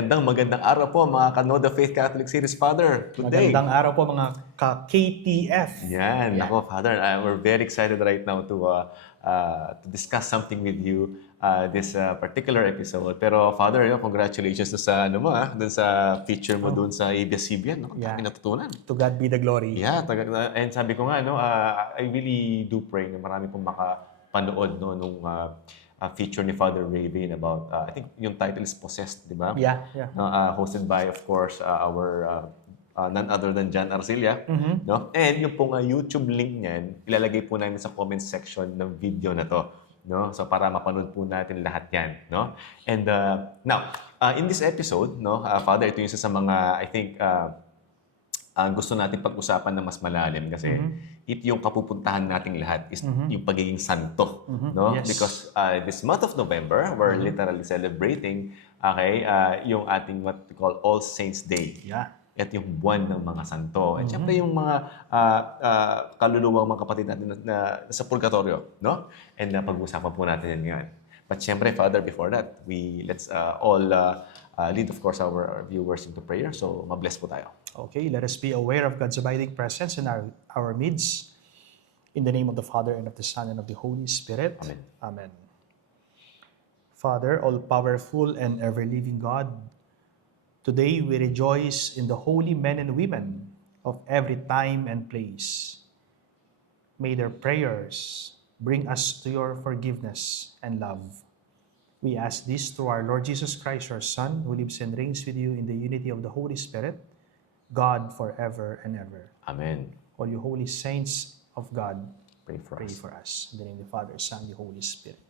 Magandang araw po mga ka-Know the Faith Catholic Series, Father. Good day. Magandang araw po mga ka-KTF. Yan. Ako, Father, we're very excited right now to discuss something with you this particular episode. Pero Father, congratulations sa dun sa feature mo dun sa ABS-CBN. Dami natutunan. To God be the glory. Yeah, and sabi ko nga, I really do pray na marami pong makapanood nung feature ni Father Raven about, I think yung title is Possessed, di ba? Yeah. Hosted by, of course, our none other than John Arcilla. No? And yung pong YouTube link niyan, ilalagay po namin sa comment section ng video na to. No? So para mapanood po natin lahat yan. No? And now, in this episode, Father, ito yung isa sa mga, I think, gusto natin pag-usapan na mas malalim kasi yung kapupuntahan nating lahat is yung pagiging santo. No? Yes. Because this month of November, we're literally celebrating yung ating what we call All Saints Day. Yeah. At yung buwan ng mga santo. At syempre yung mga kaluluwang mga kapatid natin na sa purgatorio. No? And pag-usapan po natin yan ngayon. But syempre, Father, before that, let's all lead, of course, our viewers into prayer. So, mabless po tayo. Okay, let us be aware of God's abiding presence in our midst. In the name of the Father, and of the Son, and of the Holy Spirit. Amen. Amen. Father, all-powerful and ever-living God, today we rejoice in the holy men and women of every time and place. May their prayers bring us to your forgiveness and love. We ask this through our Lord Jesus Christ, your Son, who lives and reigns with you in the unity of the Holy Spirit, God forever and ever. Amen. All you holy saints of God, Pray for pray us. for us. In the name of the Father, Son, and the Holy Spirit.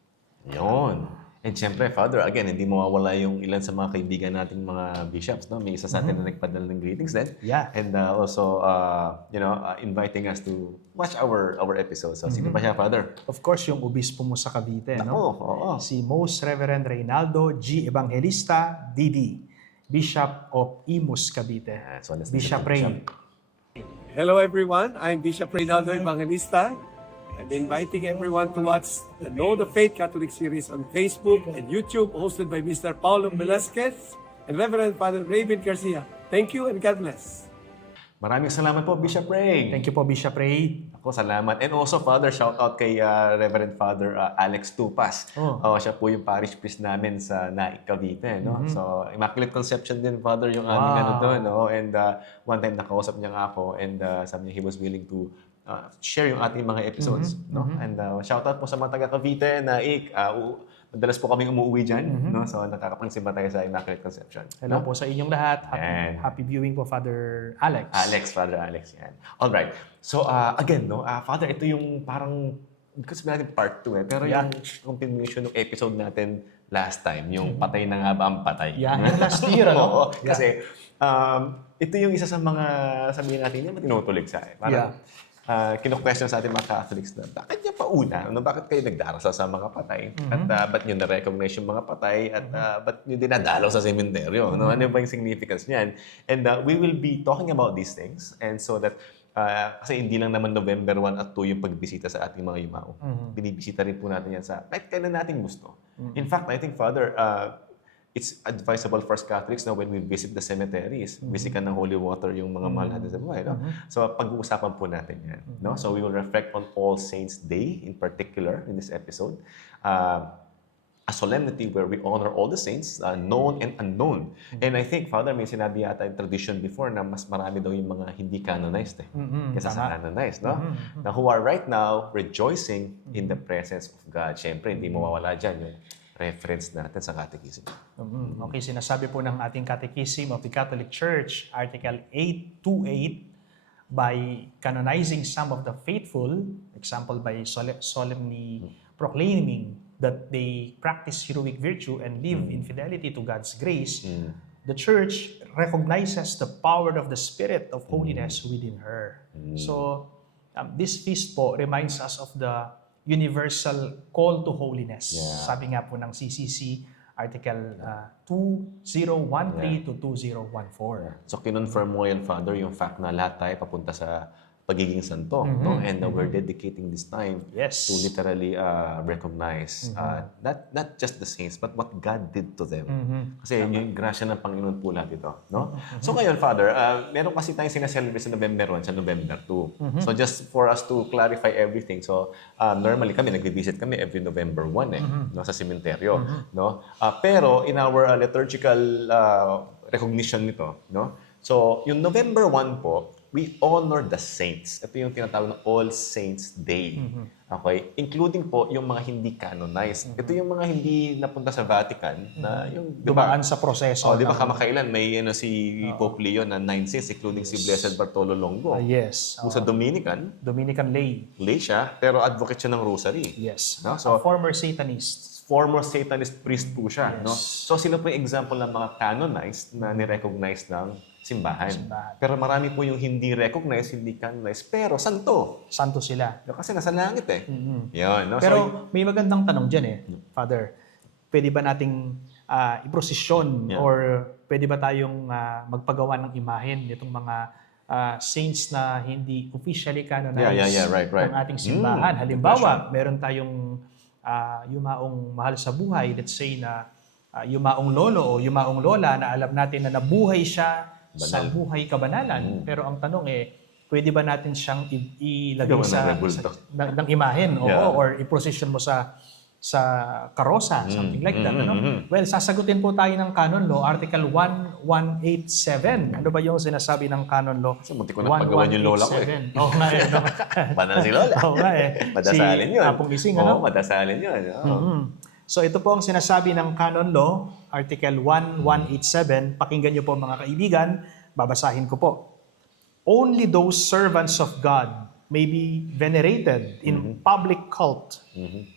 Yun. And syempre, Father, again, hindi mawawala yung ilan sa mga kaibigan nating mga bishops. No? May isa sa atin na nagpadala ng greetings din. Yeah. And also, inviting us to watch our episodes. So, sino pa siya, Father? Of course, yung obispo mo sa Cavite, no? Oo. Si Most Reverend Reynaldo G. Evangelista, DD, Bishop of Imus, Cavite. So, let's Bishop Ray. Hello everyone, I'm Bishop Reynaldo Evangelista. I'm inviting everyone to watch the Know the Faith Catholic series on Facebook and YouTube, hosted by Mr. Paulo Velasquez and Reverend Father Raven Garcia. Thank you and God bless. Maraming salamat po, Bishop Ray. Thank you po, Bishop Ray. Ako, salamat. And also, Father, shout out kay Reverend Father Alex Tupas. Siya po yung parish priest namin sa Naik, Cavite. No? So, Immaculate Conception din, Father, yung aming doon. No? And one time, nakausap niya nga ako and sabi niya he was willing to share yung ating mga episodes. No? And shout out po sa mga taga-Cavite, Naik. Madalas po kami umuwi dyan. No? So, nakakapangsimba tayo sa Immaculate Conception. Hello No? po sa inyong lahat. Yan. Happy viewing po, Father Alex. Father Alex, yan. Alright. So, again, Father, ito yung parang, hindi ko sabihin natin part 2 pero yung continuation ng episode natin last time, yung patay na nga ba ang patay? Yeah, yung last year, Oo, kasi, ito yung isa sa mga, sabihin natin, yung tinutulig sa akin. Parang, kinu-question sa ating mga Catholics na, bakit niya pa una? Bakit kayo nagdarasal sa mga patay? At ba't niyo na-recognize yung mga patay? At ba't niyo dinadalaw sa sementeryo? Ano ba yung significance niyan? And we will be talking about these things. And so that, kasi hindi lang naman November 1 at 2 yung pagbisita sa ating mga yumao. Binibisita rin po natin yan sa kahit kailan natin gusto. In fact, I think, Father, it's advisable for us Catholics na when we visit the cemeteries, bisikan ng holy water yung mga mahal natin sa buhay. No? So, pag-uusapan po natin yan. No? So, we will reflect on All Saints Day in particular in this episode. A solemnity where we honor all the saints, known and unknown. And I think, Father, may sinabi yata yung tradition before na mas marami daw yung mga hindi canonized kaysa sa canonized. No? Na who are right now rejoicing in the presence of God. Siyempre, hindi mawawala dyan yung reference natin sa Catechism. Okay, sinasabi po ng ating Catechism of the Catholic Church, Article 828, by canonizing some of the faithful, example by solemnly proclaiming that they practice heroic virtue and live in fidelity to God's grace, the Church recognizes the power of the Spirit of holiness within her. So, this feast po reminds us of the universal call to holiness. Yeah. Sabi nga po ng CCC, Article 2013 to 2014. So, kinonfirm mo yan, Father, yung fact na lahat tayo papunta sa pagiging santo, no? And we're dedicating this time Yes. to literally recognize not just the saints, but what God did to them. Kasi yun yung grasya ng Panginoon po lahat ito, no? So ngayon, Father, meron kasi tayong sinaselebrate sa November 1, sa November 2. So just for us to clarify everything, so normally kami, nagvi-visit kami every November 1 no, sa sementeryo, no? Pero in our liturgical recognition nito, no? So yung November 1 po, we honor the saints. Ito yung tinatawag na All Saints Day. Okay? Including po yung mga hindi canonized. Ito yung mga hindi napunta sa Vatican na yung, di ba? Dumaan sa proseso. Di ba kamakailan may si Pope Leo na 9 saints, including si Blessed Bartolo Longo. Yes. Kung sa Dominican, Dominican lay. lay siya, pero advocate siya ng rosary. Yes. No? So, So, former Satanist. former Satanist priest po siya. Yes. No? So sila po yung example ng mga canonized na ni-recognize ng simbahan. Pero marami po yung hindi recognized, hindi canonized, pero santo. Santo sila. Kasi nasa langit Yun, no? Pero may magandang tanong dyan Father. Pwede ba nating iprosesyon or pwede ba tayong magpagawa ng imahen nitong mga saints na hindi officially canonized right. ng ating simbahan? Halimbawa, meron tayong yumaong mahal sa buhay, let's say na yumaong lolo o yumaong lola na alam natin na nabuhay siya sa buhay kabanalan. Pero ang tanong pwede ba natin siyang ilagay ng imahen or i-procession mo sa karosa, something like that. Well, sasagutin po tayo ng canon law, Article 1187. Ano ba yung sinasabi ng canon law? Kasi munti ko na paggawan yung lola ko Oo nga Banal si lola. Oo nga Madasalin yun. Apong Ising, ano? Oo, madasalin yun. So ito po ang sinasabi ng canon law, Article 1187. Pakinggan niyo po mga kaibigan, babasahin ko po. Only those servants of God may be venerated in public cult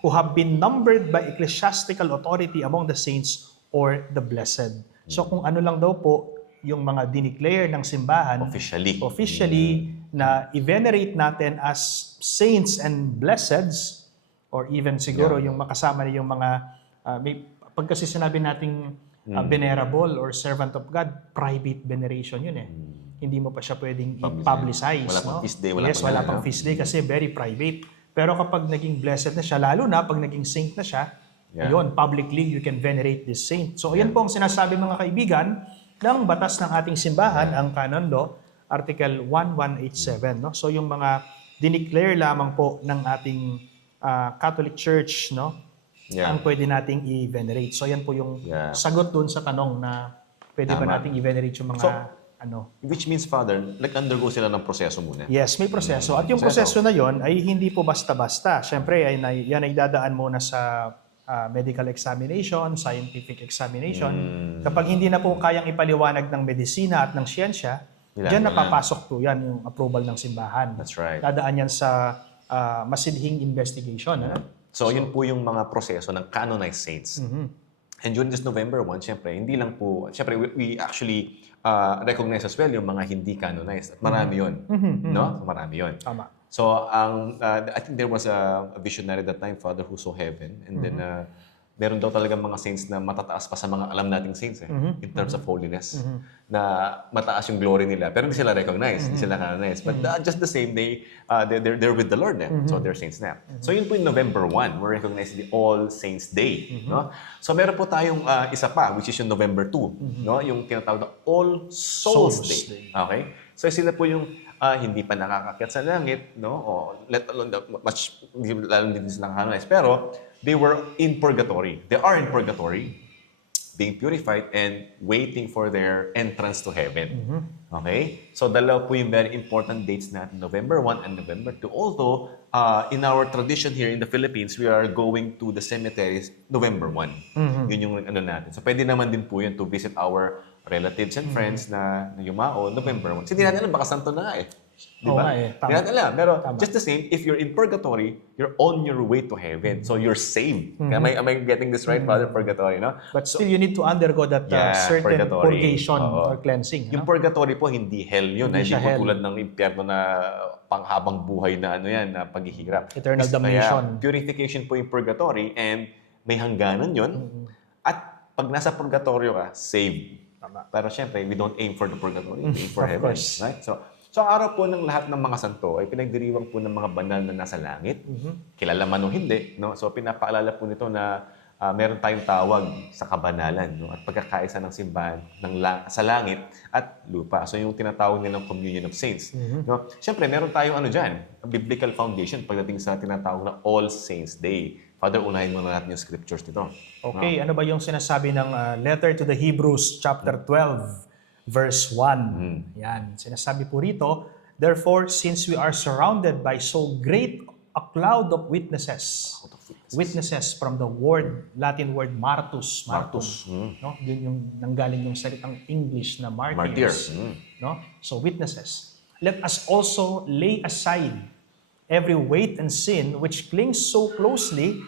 who have been numbered by ecclesiastical authority among the saints or the blessed. So kung ano lang daw po yung mga dineclare ng simbahan officially na i-venerate natin as saints and blesseds, or even siguro yung makasama na yung mga pag kasi sinabi nating venerable or servant of God, private veneration yun Hindi mo pa siya pwedeng i-publicize. Wala pang feast day. Wala pang feast day kasi very private. Pero kapag naging blessed na siya, lalo na pag naging saint na siya, ayun, publicly you can venerate this saint. So ayan po ang sinasabi mga kaibigan ng batas ng ating simbahan, ang canon law, Article 1187. No? So yung mga dineclare lamang po ng ating Catholic Church, ang pwede nating i-venerate. So yan po yung sagot dun sa tanong na pwede ba nating i-venerate yung mga Which means, Father, nag-undergo sila ng proseso muna. Yes, may proseso. At yung proseso na yon ay hindi po basta-basta. Siyempre, yan ay dadaan muna sa medical examination, scientific examination. Kapag hindi na po kayang ipaliwanag ng medisina at ng siyensya, diyan napapasok po yan yung approval ng simbahan. That's right. Dadaan yan sa masidhing investigation. So, yun po yung mga proseso ng canonized saints. And during this November 1, syempre, hindi lang po, syempre, we actually recognize as well yung mga hindi canonized. At marami yun. No? Marami yun. Tama. So, I think there was a visionary that time, Father, who saw heaven. And then, meron daw talagang mga saints na matataas pa sa mga alam nating saints in terms of holiness. Na mataas yung glory nila. Pero hindi sila recognized, hindi sila canonized. But just the same, they're with the Lord. So they're saints na. So yun po yung November 1. We're recognizing the All Saints Day. No? So meron po tayong isa pa, which is yung November 2. No? Yung tinatawag na All Souls Day. Okay? So sila po yung hindi pa nakakakyat sa langit, no? O let alone lalo hindi sila canonized. Pero they were in purgatory. They are in purgatory, being purified and waiting for their entrance to heaven. Okay? So dalawa po yung very important dates natin, November 1 and November 2. Although, in our tradition here in the Philippines, we are going to the cemeteries November 1. Yun yung natin. So pwede naman din po yun to visit our relatives and friends na yumao November 1. Kasi hindi natin alam, baka santo na nga Di ba? Hindi natin alam. Pero just the same, if you're in purgatory, you're on your way to heaven. So you're saved. Am I getting this right, Father? Purgatory, no? But still, you need to undergo that certain purgation or cleansing. Yung purgatory po, hindi hell yun. Hindi siya po tulad ng impyerno na panghabang buhay na na paghihirap. Eternal damnation. Purification po yung purgatory and may hangganan yun. At pag nasa purgatorio ka, saved. Pero syempre, we don't aim for the purgatory. We aim for heaven. Right? So, ang araw po ng lahat ng mga santo ay pinagdiriwang po ng mga banal na nasa langit. Kilala man o hindi. No? So, pinapaalala po nito na meron tayong tawag sa kabanalan, no? At pagkakaisa ng simbahan sa langit at lupa. So, yung tinatawag nilang Communion of Saints. No? Siyempre, meron tayong dyan, biblical foundation pagdating sa tinatawag na All Saints Day. Father, unahin muna natin yung scriptures nito. Okay, ano ba yung sinasabi ng letter to the Hebrews chapter 12 verse 1? Yan, sinasabi po rito, therefore, since we are surrounded by so great a cloud of witnesses from the Latin word martus. No? Yun yung nanggaling yung salitang English na martyrs. No? So, witnesses. Let us also lay aside every weight and sin which clings so closely,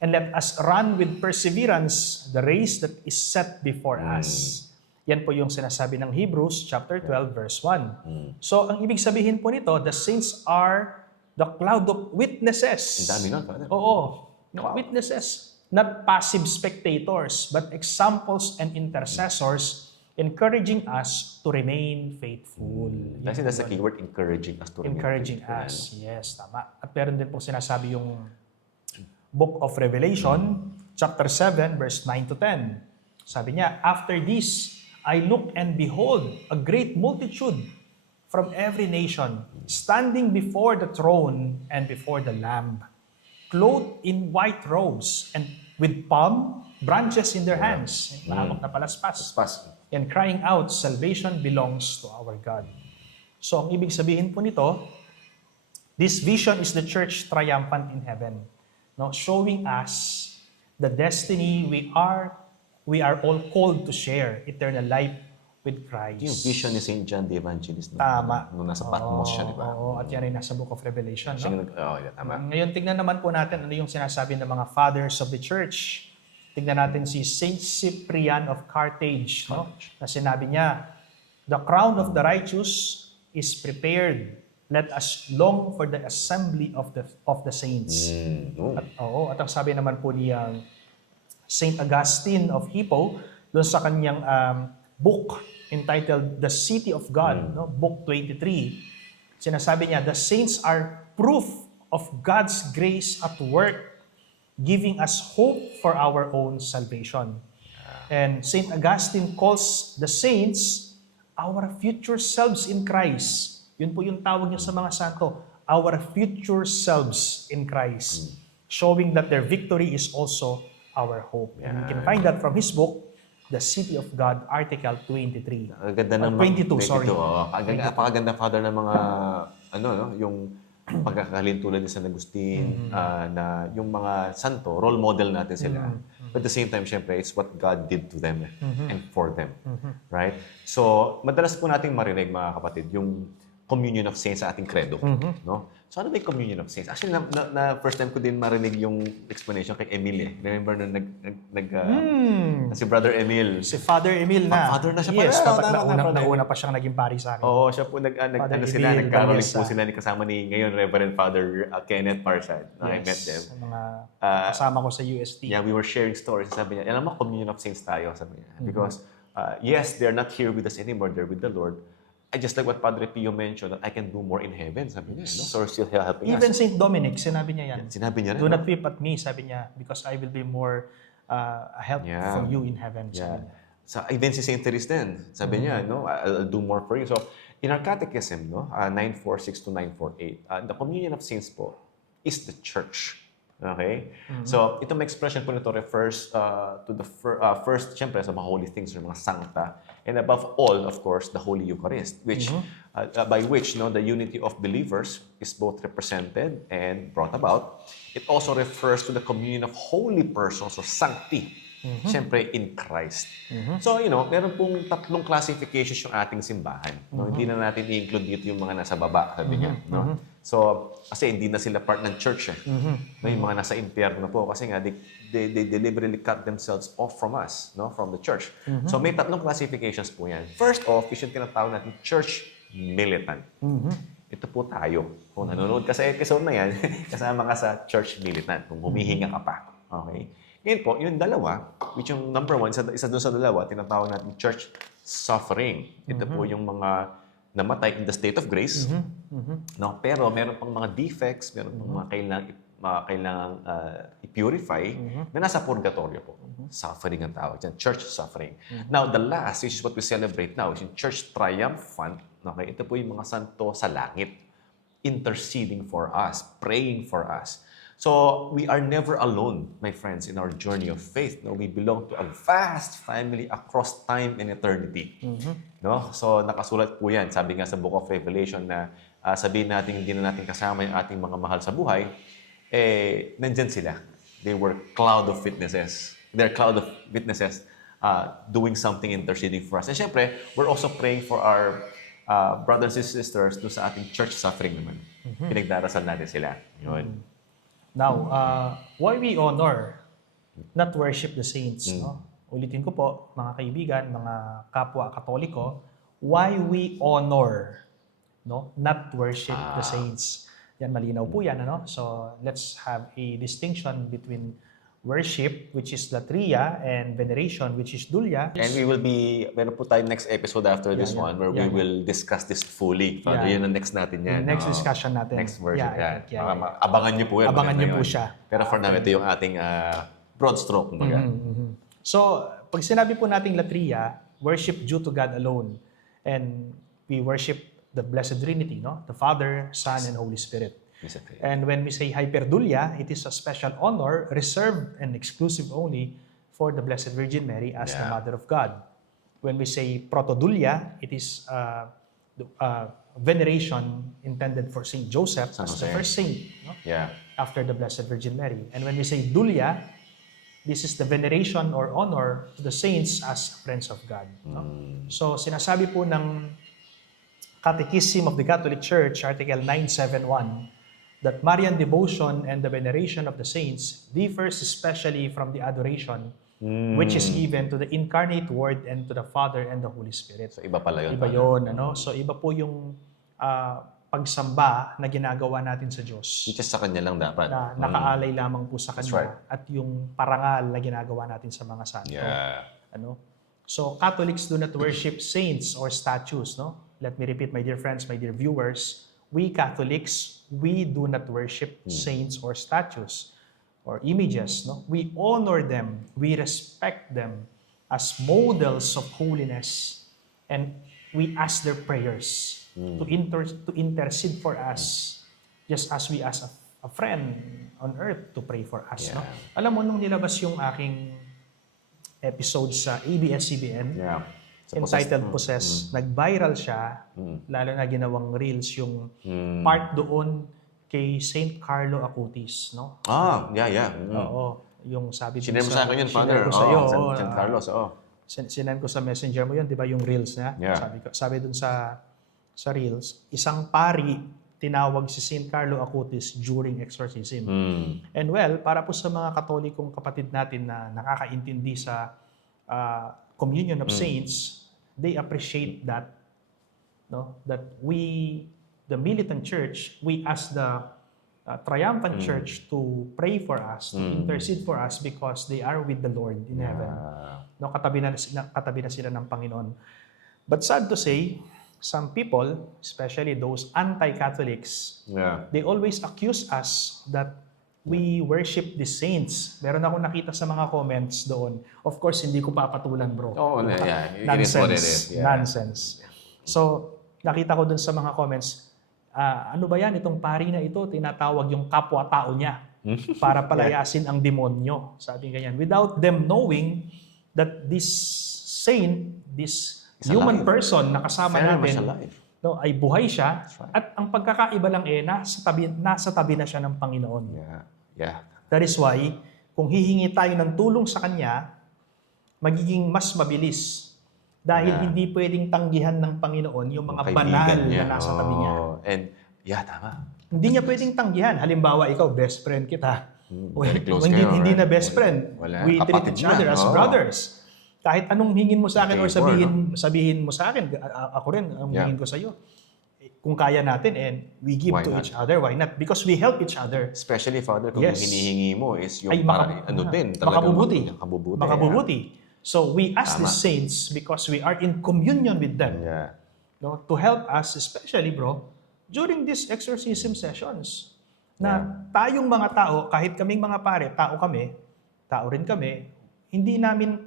and let us run with perseverance the race that is set before us. Yan po yung sinasabi ng Hebrews chapter 12 verse 1. So, ang ibig sabihin po nito, the saints are the cloud of witnesses. Ang dami nun, Father. Oo. No, witnesses. Not passive spectators, but examples and intercessors encouraging us to remain faithful. Kasi that's the keyword, encouraging us to remain Encouraging faithful, us. Yes, tama. At meron din po sinasabi yung Book of Revelation, chapter 7, verse 9 to 10. Sabi niya, after this, I look and behold a great multitude from every nation, standing before the throne and before the Lamb, clothed in white robes and with palm branches in their hands. Mahamok na palaspas. And crying out, salvation belongs to our God. So, ang ibig sabihin po nito, this vision is the church triumphant in heaven, no? Showing us the destiny we are all called to share, eternal life with Christ. Yung vision ni St. John the Evangelist. Tama. Nung nasa Patmos siya, di ba? Oo, at yan ay nasa Book of Revelation. No? Tama. Ngayon, tignan naman po natin ano yung sinasabi ng mga fathers of the church. Tignan natin si Saint Cyprian of Carthage, no? Na sinabi niya, the crown of the righteous is prepared. Let us long for the assembly of the saints. At ang sabi naman po ni Saint Augustine of Hippo, doon sa kanyang book entitled The City of God, no? Book 23, sinasabi niya, the saints are proof of God's grace at work, giving us hope for our own salvation. And Saint Augustine calls the saints our future selves in Christ. Yun po yung tawag niya sa mga santo, our future selves in Christ, showing that their victory is also our hope. And we can find that from his book, The City of God, Article 23. Ang ganda ng 22, sorry. Napakaganda, Father, ng mga yung pagkakalintulan ni San Agustin, na yung mga santo, role model natin sila. But at the same time, syempre, it's what God did to them and for them. Right? So, madalas po nating marinig, mga kapatid, yung Communion of Saints sa ating credo. No? So, ano ba yung Communion of Saints? Actually, na first time ko din marinig yung explanation kay Emil. Remember nung si Brother Emil. Si Father Emil na. Father na siya pala. Yes, Tama. nauna pa siyang naging pari sa akin. Oo, siya po nagkaroling po sila kasama ni ngayon Reverend Father Kenneth Parsad. I met them. Sa mga kasama ko sa UST. Yeah, we were sharing stories. Sabi niya, alam mo, Communion of Saints tayo, sabi niya. Because, yes, they're not here with us anymore. They're with the Lord. I just like what Padre Pio mentioned, that I can do more in heaven, sabi niya. No? So, still helping Even us. Saint Dominic, sinabi niya yan. Sinabi niya rin. Do not weep at me, sabi niya, because I will be more a help for you in heaven. Sabi niya. So, even si Saint Therese din, sabi niya, no, I'll do more for you. So, in our catechism, no, 946 to 948, the Communion of Saints po is the church. Okay? So, itong expression po nito refers to the first, syempre, sa mga holy things or mga sancta. And above all, of course, the Holy Eucharist, which, by which the unity of believers is both represented and brought about. It also refers to the communion of holy persons, so sancti, syempre, in Christ. So, meron pong tatlong classifications yung ating simbahan. No? Hindi na natin i-include dito yung mga nasa baba, sabi niya. No? So, kasi hindi na sila part ng church. No, yung mga nasa impyerno po. Kasi nga, they deliberately cut themselves off from us, no, from the church. So, may tatlong classifications po yan. First off, is yung tinatawag natin church militant. Ito po tayo. Kung nanonood ka sa episode na yan, kasama ka sa church militant. Kung humihinga ka pa. Okay? Ngayon po, yung dalawa, which yung number one, isa doon sa dalawa, tinatawag natin church suffering. Ito po yung mga namatay in the state of grace. No? Pero meron pang mga defects, meron pang mga kailangang i-purify na nasa purgatorio po. Suffering ang tawag dyan. Church suffering. Now, the last, which is what we celebrate now, is yung church triumphant. Okay? Ito po yung mga santo sa langit, interceding for us, praying for us. So, we are never alone, my friends, in our journey of faith. No? We belong to a vast family across time and eternity. No? So, nakasulat po yan. Sabi nga sa Book of Revelation na sabihin natin, hindi na natin kasama yung ating mga mahal sa buhay, nandyan sila. They were cloud of witnesses. They're cloud of witnesses doing something, interceding for us. And syempre, we're also praying for our brothers and sisters doon sa ating church suffering naman. Pinagdarasal natin sila. Yun. Now, why we honor, not worship the saints, no? Ulitin ko po, mga kaibigan, mga kapwa Katoliko, why we honor, no? Not worship the saints. Yan, malinaw po yan, ano? So, let's have a distinction between worship, which is latria, and veneration, which is dulya. And we will be, meron po tayo next episode after this one where we will discuss this fully. Father, yan ang next natin yan. Next discussion natin. Next version. Yeah. Abangan nyo po yan. Abangan nyo maganda po yun. siya. Pero for now, ito yung ating broad stroke. So, pag sinabi po nating latria, worship due to God alone. And we worship the Blessed Trinity, no? The Father, Son, and Holy Spirit. And when we say hyperdulya, it is a special honor reserved and exclusive only for the Blessed Virgin Mary as the Mother of God. When we say protodulya, it is veneration intended for Saint Joseph as the first saint, no? After the Blessed Virgin Mary. And when we say dulya, this is the veneration or honor to the saints as friends of God. No? So sinasabi po ng Catechism of the Catholic Church, Article 971, that Marian devotion and the veneration of the saints differs especially from the adoration which is given to the incarnate Word and to the Father and the Holy Spirit. So iba pala yun. Iba yun, ano? So iba po yung pagsamba na ginagawa natin sa Diyos. Which is sa Kanya lang dapat. Na nakaalay lamang po sa Kanya. right. At yung parangal na ginagawa natin sa mga santo. Ano? So Catholics do not worship saints or statues, no? Let me repeat, my dear friends, my dear viewers, we Catholics, we do not worship saints or statues or images. No? We honor them, we respect them as models of holiness, and we ask their prayers to intercede for us, just as we ask a friend on earth to pray for us. No? Alam mo, nung nilabas yung aking episode sa ABS-CBN, entitled Possess, nag-viral siya, lalo na ginawang reels yung part doon kay Saint Carlo Acutis, no? Oo, yung sabi Sinend mo sa akin yun, Father. Saint Carlos, Sinend ko sa messenger mo yun, di ba, yung reels na? Sabi dun sa reels, isang pari tinawag si Saint Carlo Acutis during exorcism. And well, para po sa mga Katolikong kapatid natin na nakakaintindi sa communion of saints, they appreciate that, no? That we, the militant church, we ask the triumphant church to pray for us, to intercede for us because they are with the Lord in heaven. No, katabi na sila ng Panginoon. But sad to say, some people, especially those anti-Catholics, they always accuse us that we worship the saints. Meron akong nakita sa mga comments doon. Of course, hindi ko papatulan, bro. Nonsense. So, nakita ko doon sa mga comments, ano ba yan, itong pari na ito, tinatawag yung kapwa-tao niya para palayasin ang demonyo. Sabi ganyan. Without them knowing that this saint, this human person na kasama natin, no, ay buhay siya, at ang pagkakaiba lang nasa tabi na siya ng Panginoon. That is why, kung hihingi tayo ng tulong sa Kanya, magiging mas mabilis. Dahil hindi pwedeng tanggihan ng Panginoon yung mga banal na nasa tabi niya. And, tama. Hindi niya pwedeng tanggihan. Halimbawa, ikaw, best friend kita. Very close kayo, Hindi na best friend. We treat each other as brothers. Kahit anong hingin mo sa akin or sabihin mo sa akin, ako rin ang hingin ko sa iyo. Kung kaya natin and we give to each other, why not? Because we help each other. Especially, Father, kung yung hinihingi mo is yung makabubuti. So we ask the saints because we are in communion with them. no, to help us, especially bro, during these exorcism sessions. Na tayong mga tao, kahit kaming mga pare, tao rin kami, hindi namin,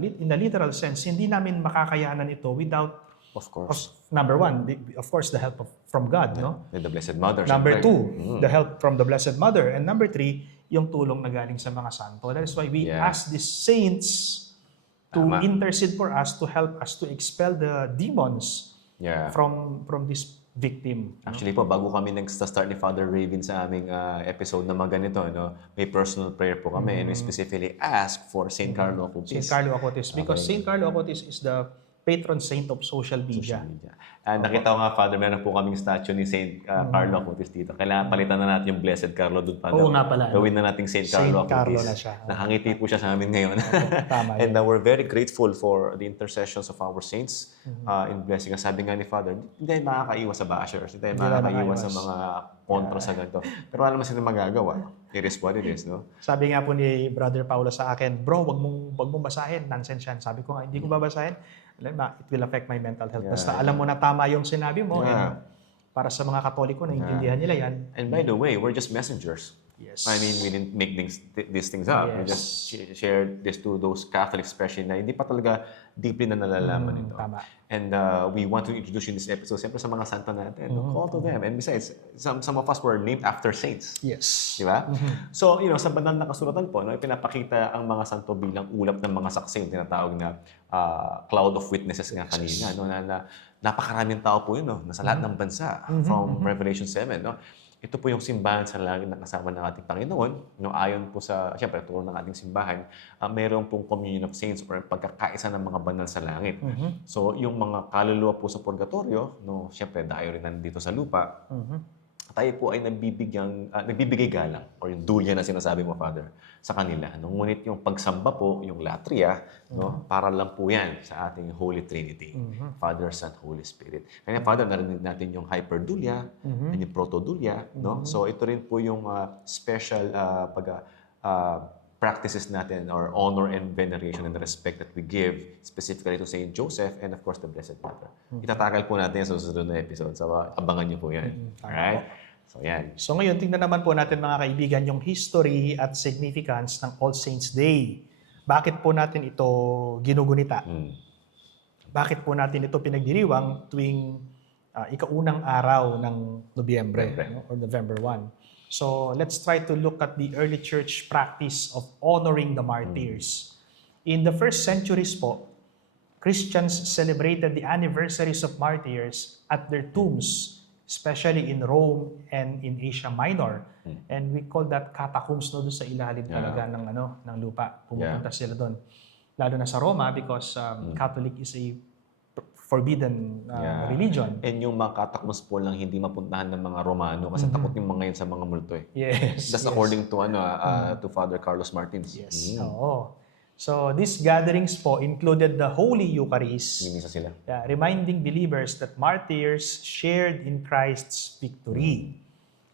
in a literal sense, hindi namin makakayanan ito without, Of course. number one, of course, the help from God, no? With the Blessed Mother. Number syempre. 2, the help from the Blessed Mother. And number 3, yung tulong na galing sa mga santo. That is why we ask these saints to intercede for us, to help us to expel the demons Yeah. from this victim. Actually po, bago kami nag-start ni Father Raven sa aming episode na mga ganito, no, may personal prayer po kami and we specifically ask for St. Carlo Acutis. St. Carlo Acutis. Because St. Carlo Acutis is the patron saint of social media. And nakita ko nga, Father, meron po kaming statue ni St. Carlo Acutis dito. Kailangan palitan na natin yung Blessed Carlo doon pa. Oo nga pala. Gawin na nating St. Carlo Saint Carlo Acutis. na siya. Nakangiti po siya sa amin ngayon. Tama And we're very grateful for the intercessions of our saints in blessing us. Sabi nga ni Father, hindi tayo makakaiwas sa bashers, hindi tayo makakaiwas sa mga kontra sa ganito. Pero wala naman sila magagawa. It is what it is, no? Sabi nga po ni Brother Paulo sa akin, bro, wag mong basahin, nonsense yan. Sabi ko nga, hindi ko babasahin. It will affect my mental health. Basta alam mo na tama yung sinabi mo. And para sa mga Katoliko, naiintindihan nila yan. And by the way, we're just messengers. Yes. I mean, we didn't make these things up. We just shared this to those Catholics, especially na hindi pa talaga deeply na nalalaman ito. Tama. And we want to introduce you in this episode, siyempre sa mga santo natin. Call to them. And besides, some of us were named after saints. Yes. Di ba? So, sa banal na kasulatan po, ipinapakita ang mga santo bilang ulap ng mga saksi, yung tinatawag na cloud of witnesses nga kanina, na napakaraming tao po yun, nasa lahat ng bansa, from Revelation 7. Ito po yung simbahan sa langit na kasama ng ating Panginoon. Ayon po sa, siyempre, turo ng ating simbahan, mayroon pong communion of saints or pagkakaisa ng mga banal sa langit. So, yung mga kaluluwa po sa purgatorio, siyempre, dayo rin nandito sa lupa, tayo po ay nagbibigay galang or yung dulya na sinasabi mo, Father, sa kanila. Ngunit yung pagsamba po, yung latria, para lang po yan sa ating Holy Trinity. Father, Son, Holy Spirit. Kaya Father, narinig natin yung hyperdulya and yung protodulya. So ito rin po yung special practices natin or honor and veneration and respect that we give specifically to Saint Joseph and of course the Blessed Mother. Itatagal po natin sa susunod na episode. So abangan niyo po yan. Alright? So yan. So ngayon, tingnan naman po natin mga kaibigan yung history at significance ng All Saints Day. Bakit po natin ito ginugunita? Bakit po natin ito pinagdiriwang tuwing ikaunang araw ng Nobyembre or November 1? So let's try to look at the early church practice of honoring the martyrs. In the first centuries po, Christians celebrated the anniversaries of martyrs at their tombs, especially in Rome and in Asia Minor. And we call that catacombs, doon sa ilalim talaga ng lupa. Pumupunta sila doon. Lalo na sa Roma because Catholic is a forbidden religion. And yung mga katakumas po lang hindi mapuntahan ng mga Romano kasi takot yung mga yun sa mga multo eh. Yes. That's according to to Father Carlos Martins. Yes. Oo. So these gatherings po included the Holy Eucharist, Minisa sila. reminding believers that martyrs shared in Christ's victory.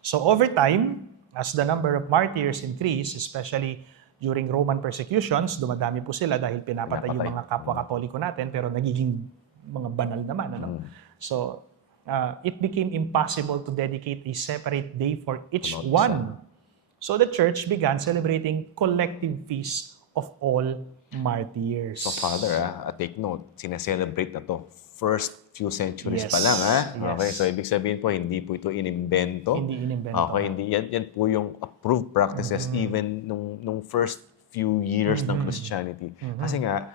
So over time, as the number of martyrs increased, especially during Roman persecutions, dumadami po sila dahil pinapatay yung mga kapwa Katoliko natin pero nagiging mga banal naman. So it became impossible to dedicate a separate day for each one. So the church began celebrating collective feasts of all martyrs. So Father, take note, sineselebrate na to first few centuries Yes. pa lang. Yes. Okay, so ibig sabihin po, hindi po ito inimbento. Hindi inimbento. Okay, hindi. Yan po yung approved practices even nung first few years ng Christianity. Kasi nga,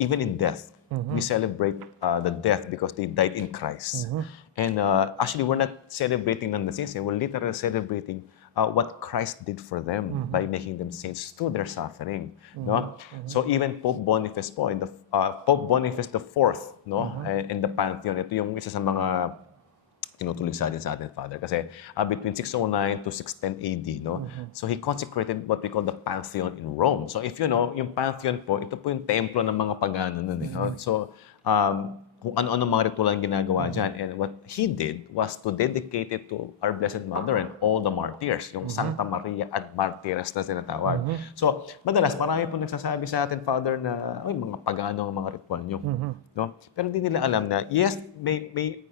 even in death, we celebrate the death because they died in Christ. And actually, we're not celebrating ng the saints. We're literally celebrating what Christ did for them by making them saints through their suffering. No? So even Pope Boniface po, in the Pope Boniface IV, in the Pantheon, ito yung isa sa mga tinutulig sa atin, Father. Kasi between 609 to 610 AD, So he consecrated what we call the Pantheon in Rome. So if you know, yung Pantheon po, ito po yung templo ng mga pagano nun. So kung ano-ano mga ritual ang ginagawa dyan. And what he did was to dedicate it to our Blessed Mother and all the martyrs, yung Santa Maria at Martires na tinatawag. So, madalas, marami po nagsasabi sa atin, Father, na ay, mga pagano ang mga ritual nyo. No? Pero hindi nila alam na, yes, may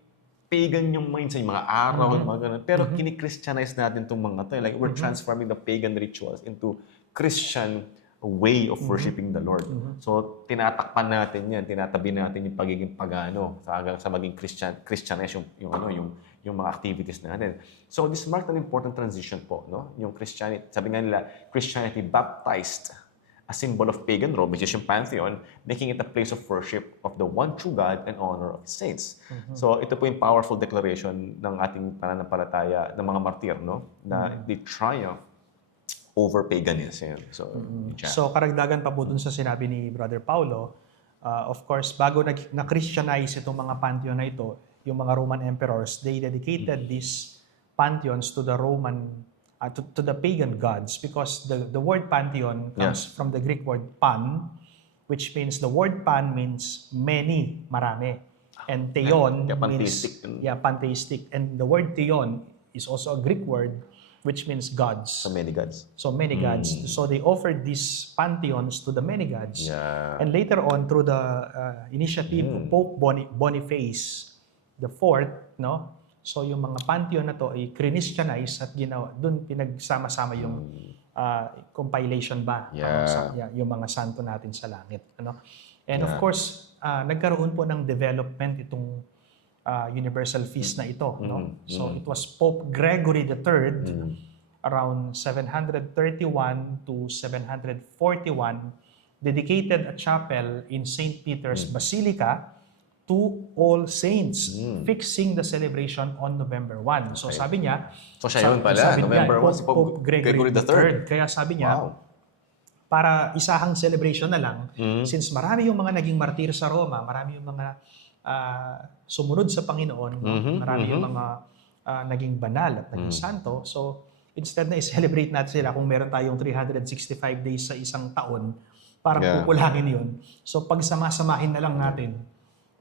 pagan yung minsan, yung mga araw, mga ganun. Pero kini-Christianize natin itong mga to. Like, we're transforming the pagan rituals into Christian way of worshiping the Lord. So, tinatakpan natin yan, tinatabi natin yung pagiging pagano sa maging Christianize yung mga activities natin. So, this marked an important transition po, no? Yung Christianity, sabi nga nila, Christianity baptized a symbol of pagan Rome, which is yung Pantheon, making it a place of worship of the one true God and honor of His saints. So, ito po yung powerful declaration ng ating pananampalataya ng mga martir, no? Na they triumph over paganism. So, So, karagdagan pa po dun sa sinabi ni Brother Paulo, of course, bago na-Christianize itong mga pantheon na ito, yung mga Roman emperors, they dedicated these pantheons to the Roman, to the pagan gods, because the word pantheon comes from the Greek word pan, which means, the word pan means many, marami. And theon means, pantheistic. And the word theon is also a Greek word, which means gods. so many gods. So many gods. So they offered these pantheons to the many gods. Yeah. And later on, through the initiative of Pope Boniface the Fourth, no? So yung mga pantheon na to ay Christianize at ginawa, doon pinagsama-sama yung compilation ba? Yung mga santo natin sa langit. Ano? And of course, nagkaroon po ng development itong universal feast na ito. No? So it was Pope Gregory III around 731 to 741 dedicated a chapel in St. Peter's Basilica to All Saints, fixing the celebration on November 1. So sabi niya, So siya yun pala, November 1, si Pope Gregory III. Kaya sabi niya, para isahang celebration na lang, since marami yung mga naging martir sa Roma, marami yung mga sumunod sa Panginoon, marami yung mga naging banal at naging santo. So, instead na i-celebrate natin sila kung meron tayong 365 days sa isang taon, parang kukulangin yun. So, pagsama-samahin na lang natin,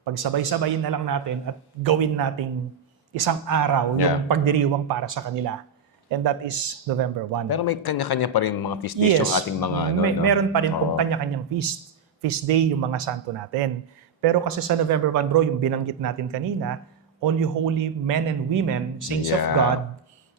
pagsabay-sabayin na lang natin at gawin nating isang araw yung pagdiriwang para sa kanila. And that is November 1. Pero may kanya-kanya pa rin mga feast days yung ating mga meron pa rin pong kanya-kanyang feast day yung mga santo natin. Pero kasi sa November 1, bro, yung binanggit natin kanina, all you holy men and women, saints of God,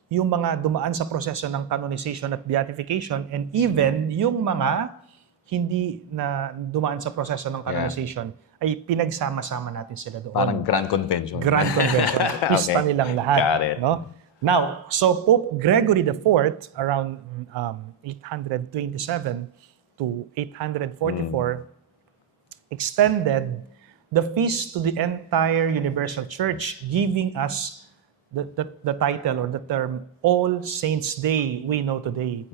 yung mga dumaan sa proseso ng canonization at beatification, and even yung mga hindi na dumaan sa proseso ng canonization, ay pinagsama-sama natin sila doon. Parang Grand Convention. Grand Convention. Pista nilang lahat. Got it. No? Now, so Pope Gregory IV, around 827 to 844, extended the feast to the entire universal church, giving us the title or the term All Saints Day we know today.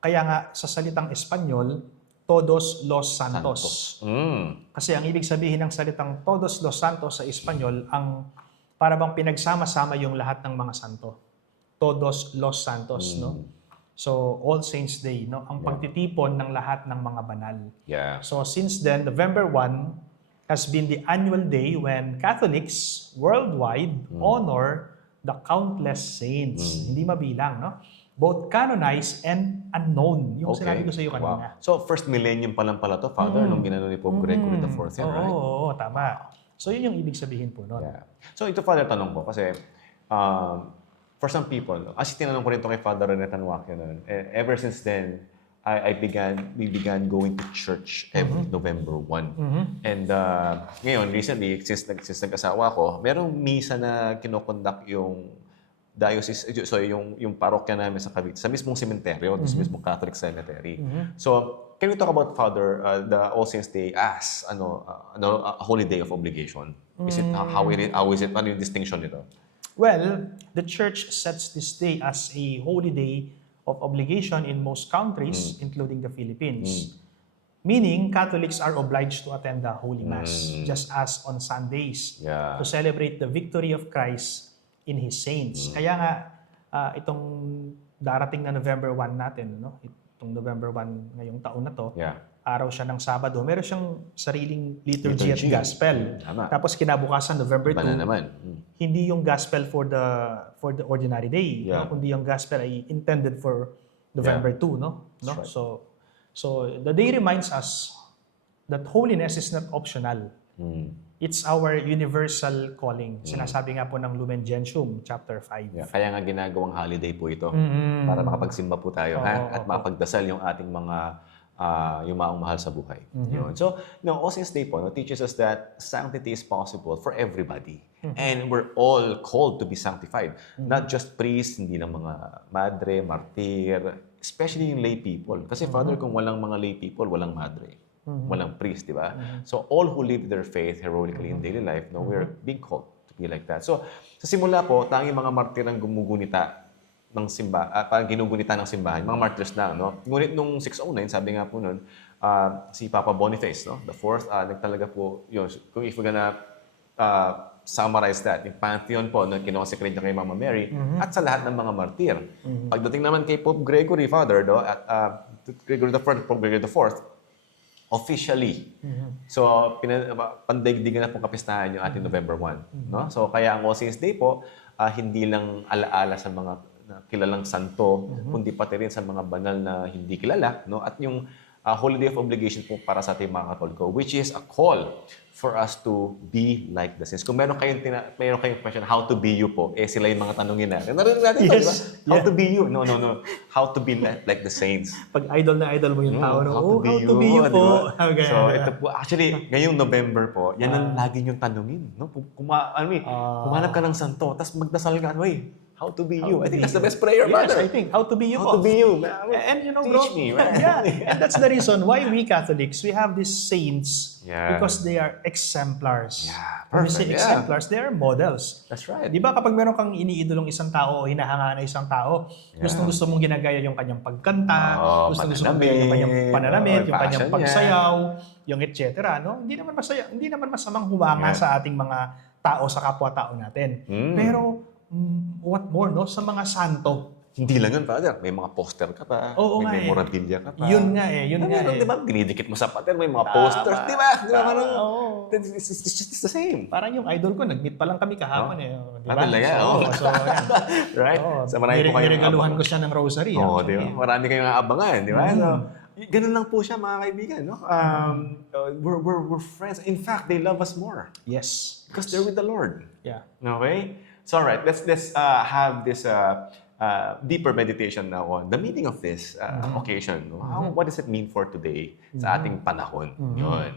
Kaya nga sa salitang Espanyol, Todos los Santos. Kasi ang ibig sabihin ng salitang Todos los Santos sa Espanyol, ang para bang pinagsama-sama yung lahat ng mga santo. Todos los Santos, no? So, All Saints Day, no? Ang pagtitipon ng lahat ng mga banal. So, since then, November 1 has been the annual day when Catholics worldwide honor the countless saints. Hindi mabilang, no? Both canonized and unknown. Yung sinabi ko sa iyo kanina. So, first millennium pa lang pala to, Father, nung ginano ni Pope Gregory IV, right? Oo, tama. So, yun yung ibig sabihin po nun. So, ito, Father, tanong ko, kasi for some people, as tinanong ko rin ito kay Father Rene Tanwakyo noon, ever since then, we began going to church every November 1. And ngayon, recently, since nag-asawa ko, merong misa na kinokonduct yung diocese, so yung parokya namin sa Cavite, sa mismong sementeryo, sa mismong Catholic cemetery. So, can we talk about, Father, the All Saints Day as a holy day of obligation? Is it how is it? Ano yung distinction nito? Well, the church sets this day as a holy day of obligation in most countries, including the Philippines. Meaning, Catholics are obliged to attend the Holy Mass, just as on Sundays, to celebrate the victory of Christ in His saints. Kaya nga, itong darating na November 1 natin, no? Itong November 1 ngayong taon na to, araw siya ng Sabado, meron siyang sariling liturgy at Liturgy. gospel. Tama. Tapos kinabukasan, November Iba na 2, naman. hindi yung gospel for the ordinary day, Yeah. no? Kundi yung gospel ay intended for November 2, no? That's right. So the day reminds us that holiness is not optional. It's our universal calling. Sinasabi nga po ng Lumen Gentium, chapter 5. Yeah. Kaya nga ginagawang holiday po ito para makapagsimba po tayo at makapagdasal yung ating mga yung maong mahal sa buhay. Yun. So, Oceans Day po teaches us that sanctity is possible for everybody. And we're all called to be sanctified. Not just priests, hindi lang mga madre, martir, especially yung lay people. Kasi Father, kung walang mga lay people, walang madre. Walang priest, di ba? So all who live their faith heroically in daily life, we're being called to be like that. So sa simula po, tanging mga martir ang gumugunita ng parang ginugunita ng simbahan, mga martyrs lang, no? Ngunit nung 609, sabi nga po nun, si Papa Boniface, no? The fourth, nagtalaga po, yun, kung if we're gonna summarize that, yung pantheon po na kinonsecrate niya kay Mama Mary, at sa lahat ng mga martir. Pagdating naman kay Pope Gregory, Father, no? At Gregory IV, Pope Gregory IV, officially. So, pandaigdigan na pong kapistahan yung ating November 1. No? So, kaya ang All Saints Day po, hindi lang alaala sa mga kilalang santo, kundi pati rin sa mga banal na hindi kilala. No? At yung holiday of obligation po para sa ating mga Katoliko, which is a call for us to be like the saints. Kung meron kayong question, how to be you po, sila yung mga tanongin natin. Narinig natin ito, di ba? How to be you? No. How to be like the saints. Pag idol na idol mo yung tao, no? How to be you, po. diba? Okay. So, ito po, actually, ngayong November po, yan ang lagi niyong tanongin. No? Kumanap ka ng santo, tapos magdasal ka, how to be you. I think that's the best prayer, Yes, Father. I think. How to be you How po. to be you. And Teach me, man. Yeah, and that's the reason why we Catholics, we have these saints because they are exemplars. Yeah, When we say perfect, exemplars, they are models. That's right. Di ba kapag meron kang iniidolong isang tao o hinahanga na isang tao, gustong-gusto mong ginagaya yung kanyang pagkanta, gustong-gusto mong ginagaya yung kanyang pananamit, yung kanyang passion niya. pagsayaw, yung et cetera, no? Hindi naman masamang humanga sa ating mga tao, sa kapwa-tao natin. Pero what more, no? Sa mga santo. Hindi lang yun, Father. May mga poster ka pa. Oo nga may eh. memorabilia ka pa. Yun nga eh. Di ba? Dinidikit mo sa pader, may mga posters. Di ba? Parang, Oo. it's just the same. Parang yung idol ko, nag-meet pa lang kami kahapon eh. Di ba? Talaga? So, yan. Right? Oo. So, marami po kayong Niregaluhan ko siya ng rosary. Oo, di actually. ba? Marami kayong aabangan, di ba? So, ganun lang po siya, mga kaibigan. No? We're friends. In fact, they love us more. Yes. Because they're with the Lord. Yeah. Okay? So, all right. Let's have this deeper meditation now on the meaning of this occasion. No? What does it mean for today sa ating panahon? Yun.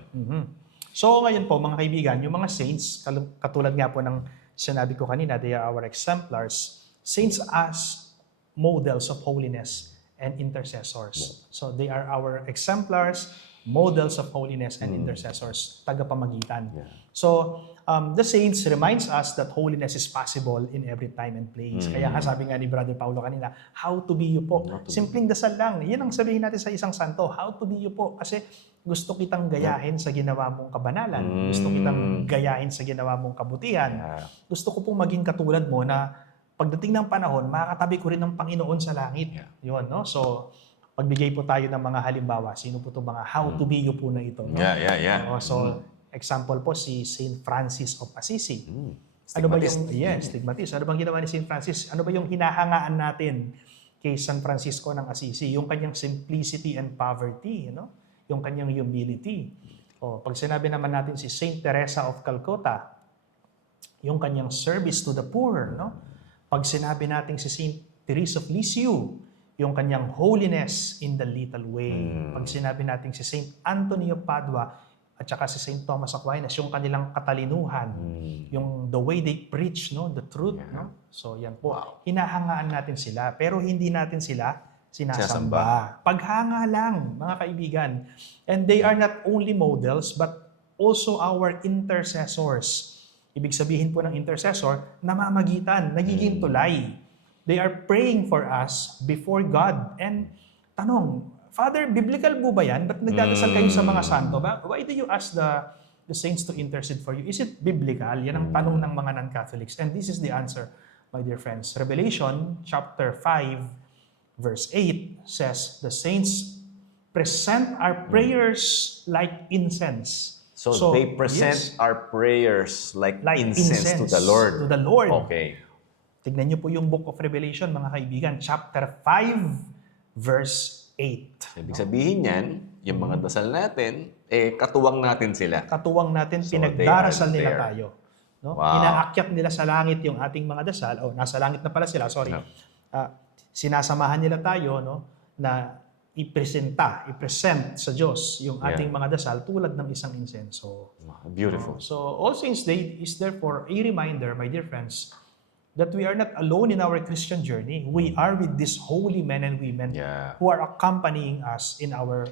So ngayon po mga kaibigan, yung mga saints, katulad nga po ng sinabi ko kanina, they are our exemplars. Saints as models of holiness and intercessors. So they are our exemplars, models of holiness and intercessors, tagapamagitan. So the saints reminds us that holiness is possible in every time and place. Kaya sabi nga ni Brother Paulo kanina, how to be you po. Simpleng dasal lang. Yan ang sabihin natin sa isang santo, how to be you po. Kasi gusto kitang gayahin sa ginawa mong kabanalan. Gusto kitang gayahin sa ginawa mong kabutihan. Gusto ko pong maging katulad mo na pagdating ng panahon, makakatabi ko rin ng Panginoon sa langit. Yun, no? So, pagbigay po tayo ng mga halimbawa. Sino po itong mga how to be you po na ito? No? Yeah. So, example po si Saint Francis of Assisi. Ano ba yung stigmatist? Ano bang ginawa ni Saint Francis? Ano ba yung hinahangaan natin kay San Francisco ng Assisi? Yung kanyang simplicity and poverty, yung kanyang humility. Pag sinabi naman natin si Saint Teresa of Calcutta, yung kanyang service to the poor, Pag sinabi natin si Saint Therese of Lisieux, yung kanyang holiness in the little way. Pag sinabi natin si Saint Anthony of Padua at saka si Saint Thomas Aquinas, yung kanilang katalinuhan, yung the way they preach, the truth. So yan po, hinahangaan natin sila, pero hindi natin sila sinasamba. Paghanga lang, mga kaibigan. And they are not only models, but also our intercessors. Ibig sabihin po ng intercessor, namamagitan, nagiging tulay. They are praying for us before God. And tanong, Father, biblical po ba yan? Ba't nagdadasal kayo sa mga santo? Why do you ask the saints to intercede for you? Is it biblical? Yan ang tanong ng mga non-Catholics. And this is the answer, my dear friends. Revelation chapter 5, verse 8 says, the saints present our prayers like incense. So they present yes, our prayers like, like incense to the Lord. To the Lord. Okay. Tignan niyo po yung Book of Revelation, mga kaibigan, chapter 5, verse 8. Ibig sabihin niyan, yung mga dasal natin, katuwang natin sila. Katuwang natin, So, pinagdarasal they nila are tayo. No? Wow. Inaakyat nila sa langit yung ating mga dasal. Nasa langit na pala sila, sorry. No. Sinasamahan nila tayo, no, na i-present sa Diyos yung ating mga dasal tulad ng isang insenso. Wow, beautiful. So, All Saints Day is therefore a reminder, my dear friends, that we are not alone in our Christian journey. We are with these holy men and women Yeah. who are accompanying us in our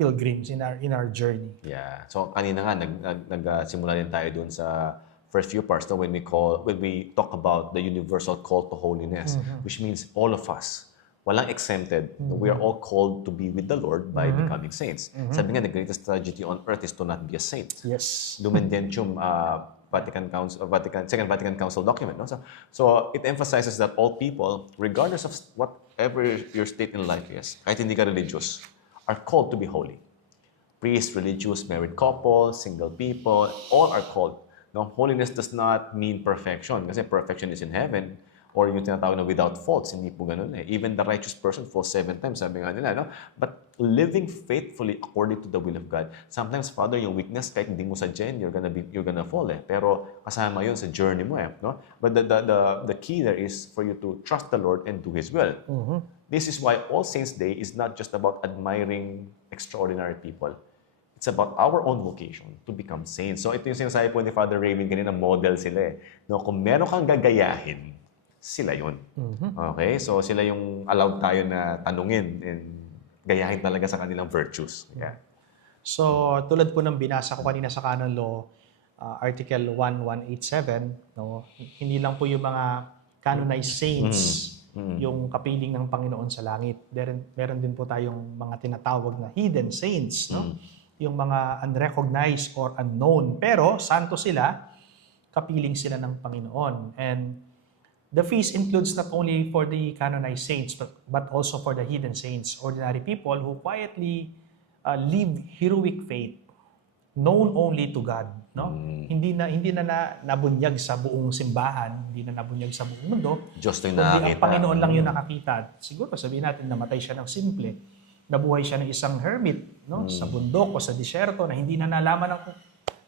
pilgrims, in our journey. Yeah. So kanina nga nagsimula din tayo dun sa first few parts when we talk about the universal call to holiness, which means all of us, walang exempted. We are all called to be with the Lord by becoming saints. Sabi nga, the greatest tragedy on earth is to not be a saint. Yes. Lumen Gentium, Second Vatican Council document. No? So it emphasizes that all people, regardless of whatever your state in life is, kahit hindi ka religious, are called to be holy. Priests, religious, married couples, single people, all are called. No? Holiness does not mean perfection, kasi perfection is in heaven, or yung tinatawag na without faults, hindi po ganun eh. Even the righteous person falls 7 times, sabi nga nila, no? But living faithfully according to the will of God. Sometimes, Father, yung weakness, kahit hindi mo sadyain, you're gonna fall eh. Pero kasama yun sa journey mo eh, no? But the key there is for you to trust the Lord and do His will. This is why All Saints Day is not just about admiring extraordinary people. It's about our own vocation to become saints. So ito yung sinasabi po ni Father Raymond kanina, model sila eh. No, kung meron kang gagayahin, sila yun. Okay? So sila yung allowed tayo na tanungin and gayahin talaga sa kanilang virtues. Yeah. So, tulad po ng binasa ko kanina sa Canon Law, Article 1187, no, hindi lang po yung mga canonized saints yung kapiling ng Panginoon sa langit. Meron din po tayong mga tinatawag na hidden saints, no? Yung mga unrecognized or unknown. Pero, santo sila, kapiling sila ng Panginoon. And the feast includes not only for the canonized saints, but also for the hidden saints, ordinary people who quietly live heroic faith, known only to God. No? Hindi na nabunyag sa buong simbahan, hindi na nabunyag sa buong mundo. Diyos yung Kundi ang nakakita. Panginoon lang yung nakakita. Siguro sabihin natin, namatay siya ng simple. Nabuhay siya ng isang hermit, no? Sa bundok o sa disyerto na hindi na nalaman ng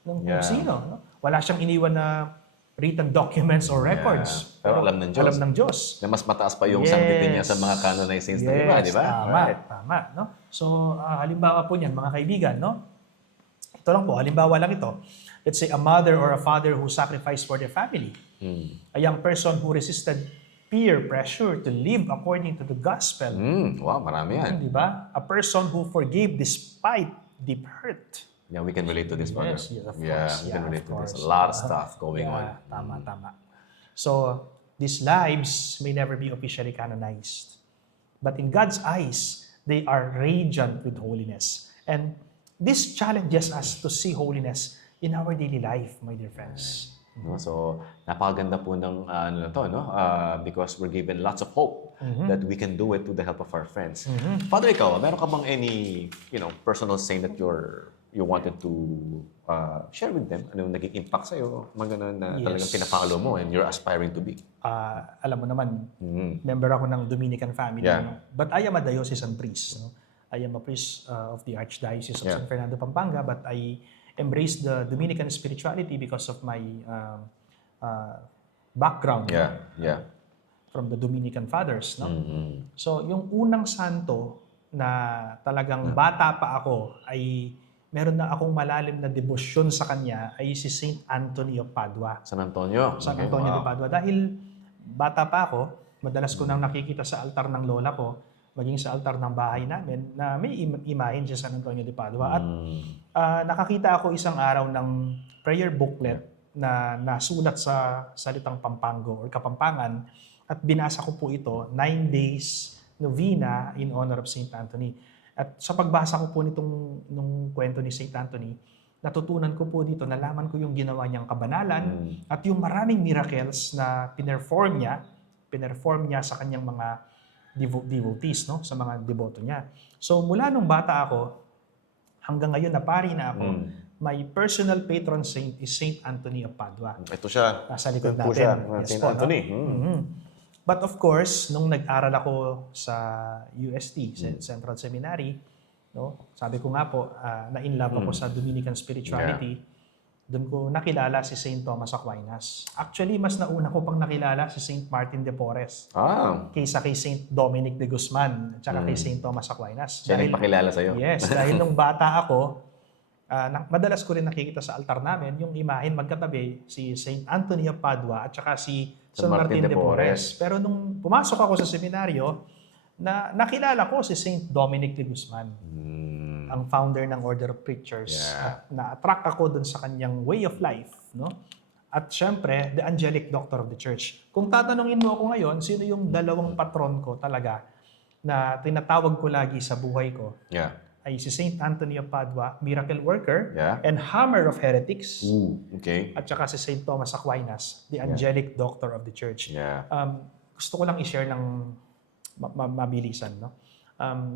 kung sino. No? Wala siyang iniwan na written documents or records. Pero alam ng Diyos. Alam ng Diyos. Na mas mataas pa yung sanctity niya sa mga canonized saints na iba, di ba? Tama. No? So, halimbawa po niyan, mga kaibigan, no? Ito lang po, halimbawa lang ito. Let's say a mother or a father who sacrificed for their family. A young person who resisted peer pressure to live according to the gospel. Wow, marami yan. Di ba? A person who forgave despite deep hurt. Yeah, we can relate to this, Father. Yes, of course. Yeah, we can Yeah, relate of to this. A course. lot of stuff going on. Tama. So, these lives may never be officially canonized. But in God's eyes, they are radiant with holiness. And this challenges us to see holiness in our daily life, my dear friends. No? So, napakaganda po ng ano na to, no? Because we're given lots of hope that we can do it with the help of our friends. Father, ikaw, meron ka bang any, personal saying that you wanted to share with them? Ano yung naging impact sa'yo? Mga ganun na talagang pinapalo mo and you're aspiring to be? Alam mo naman, member ako ng Dominican family. Yeah. No? But I am a diocesan priest. No? I am a priest of the Archdiocese of San Fernando, Pampanga, but I embraced the Dominican spirituality because of my background from the Dominican fathers. No? So, yung unang santo na talagang bata pa ako ay meron na akong malalim na debosyon sa kanya ay si Saint Anthony of Padua. San Antonio? San Antonio de Padua. Dahil bata pa ako, madalas ko nang nakikita sa altar ng lola ko, maging sa altar ng bahay namin, na may imahen si San Antonio de Padua. At nakakita ako isang araw ng prayer booklet na nasulat sa salitang Pampango or Kapampangan at binasa ko po ito, 9 days novena in honor of Saint Anthony. At sa pagbasa ko po nung kwento ni Saint Anthony, natutunan ko po dito, nalaman ko yung ginawa niyang kabanalan at yung maraming miracles na pinerform niya sa kanyang mga devotees, no? Sa mga deboto niya. So mula nung bata ako, hanggang ngayon na pari na ako, my personal patron saint is Saint Anthony of Padua. Ito siya. Nasa likod Ito po natin. siya. Yes St. po, no? Anthony. But of course, nung nag-aral ako sa UST, Central Seminary, no? Sabi ko nga po, na-in love ako sa Dominican spirituality. Doon ko nakilala si St. Thomas Aquinas. Actually, mas nauna ko pang nakilala si St. Martin de Porres kaysa kay St. Dominic de Guzman at kay St. Thomas Aquinas. Siya nagpakilala sa'yo. Yes, dahil nung bata ako, madalas ko rin nakikita sa altar namin yung imahen magkatabi, si St. Anthony of Padua at saka si San Martin de Porres. Pero nung pumasok ako sa seminaryo, nakilala ko si St. Dominic de Guzman, ang founder ng Order of Preachers. At na-attract ako dun sa kanyang way of life, no? At syempre, the angelic doctor of the church. Kung tatanungin mo ako ngayon, sino yung dalawang patron ko talaga na tinatawag ko lagi sa buhay ko, ay si St. Anthony of Padua, miracle worker, and hammer of heretics. At saka si St. Thomas Aquinas, the angelic doctor of the church. Gusto ko lang i-share ng mabilisan, no?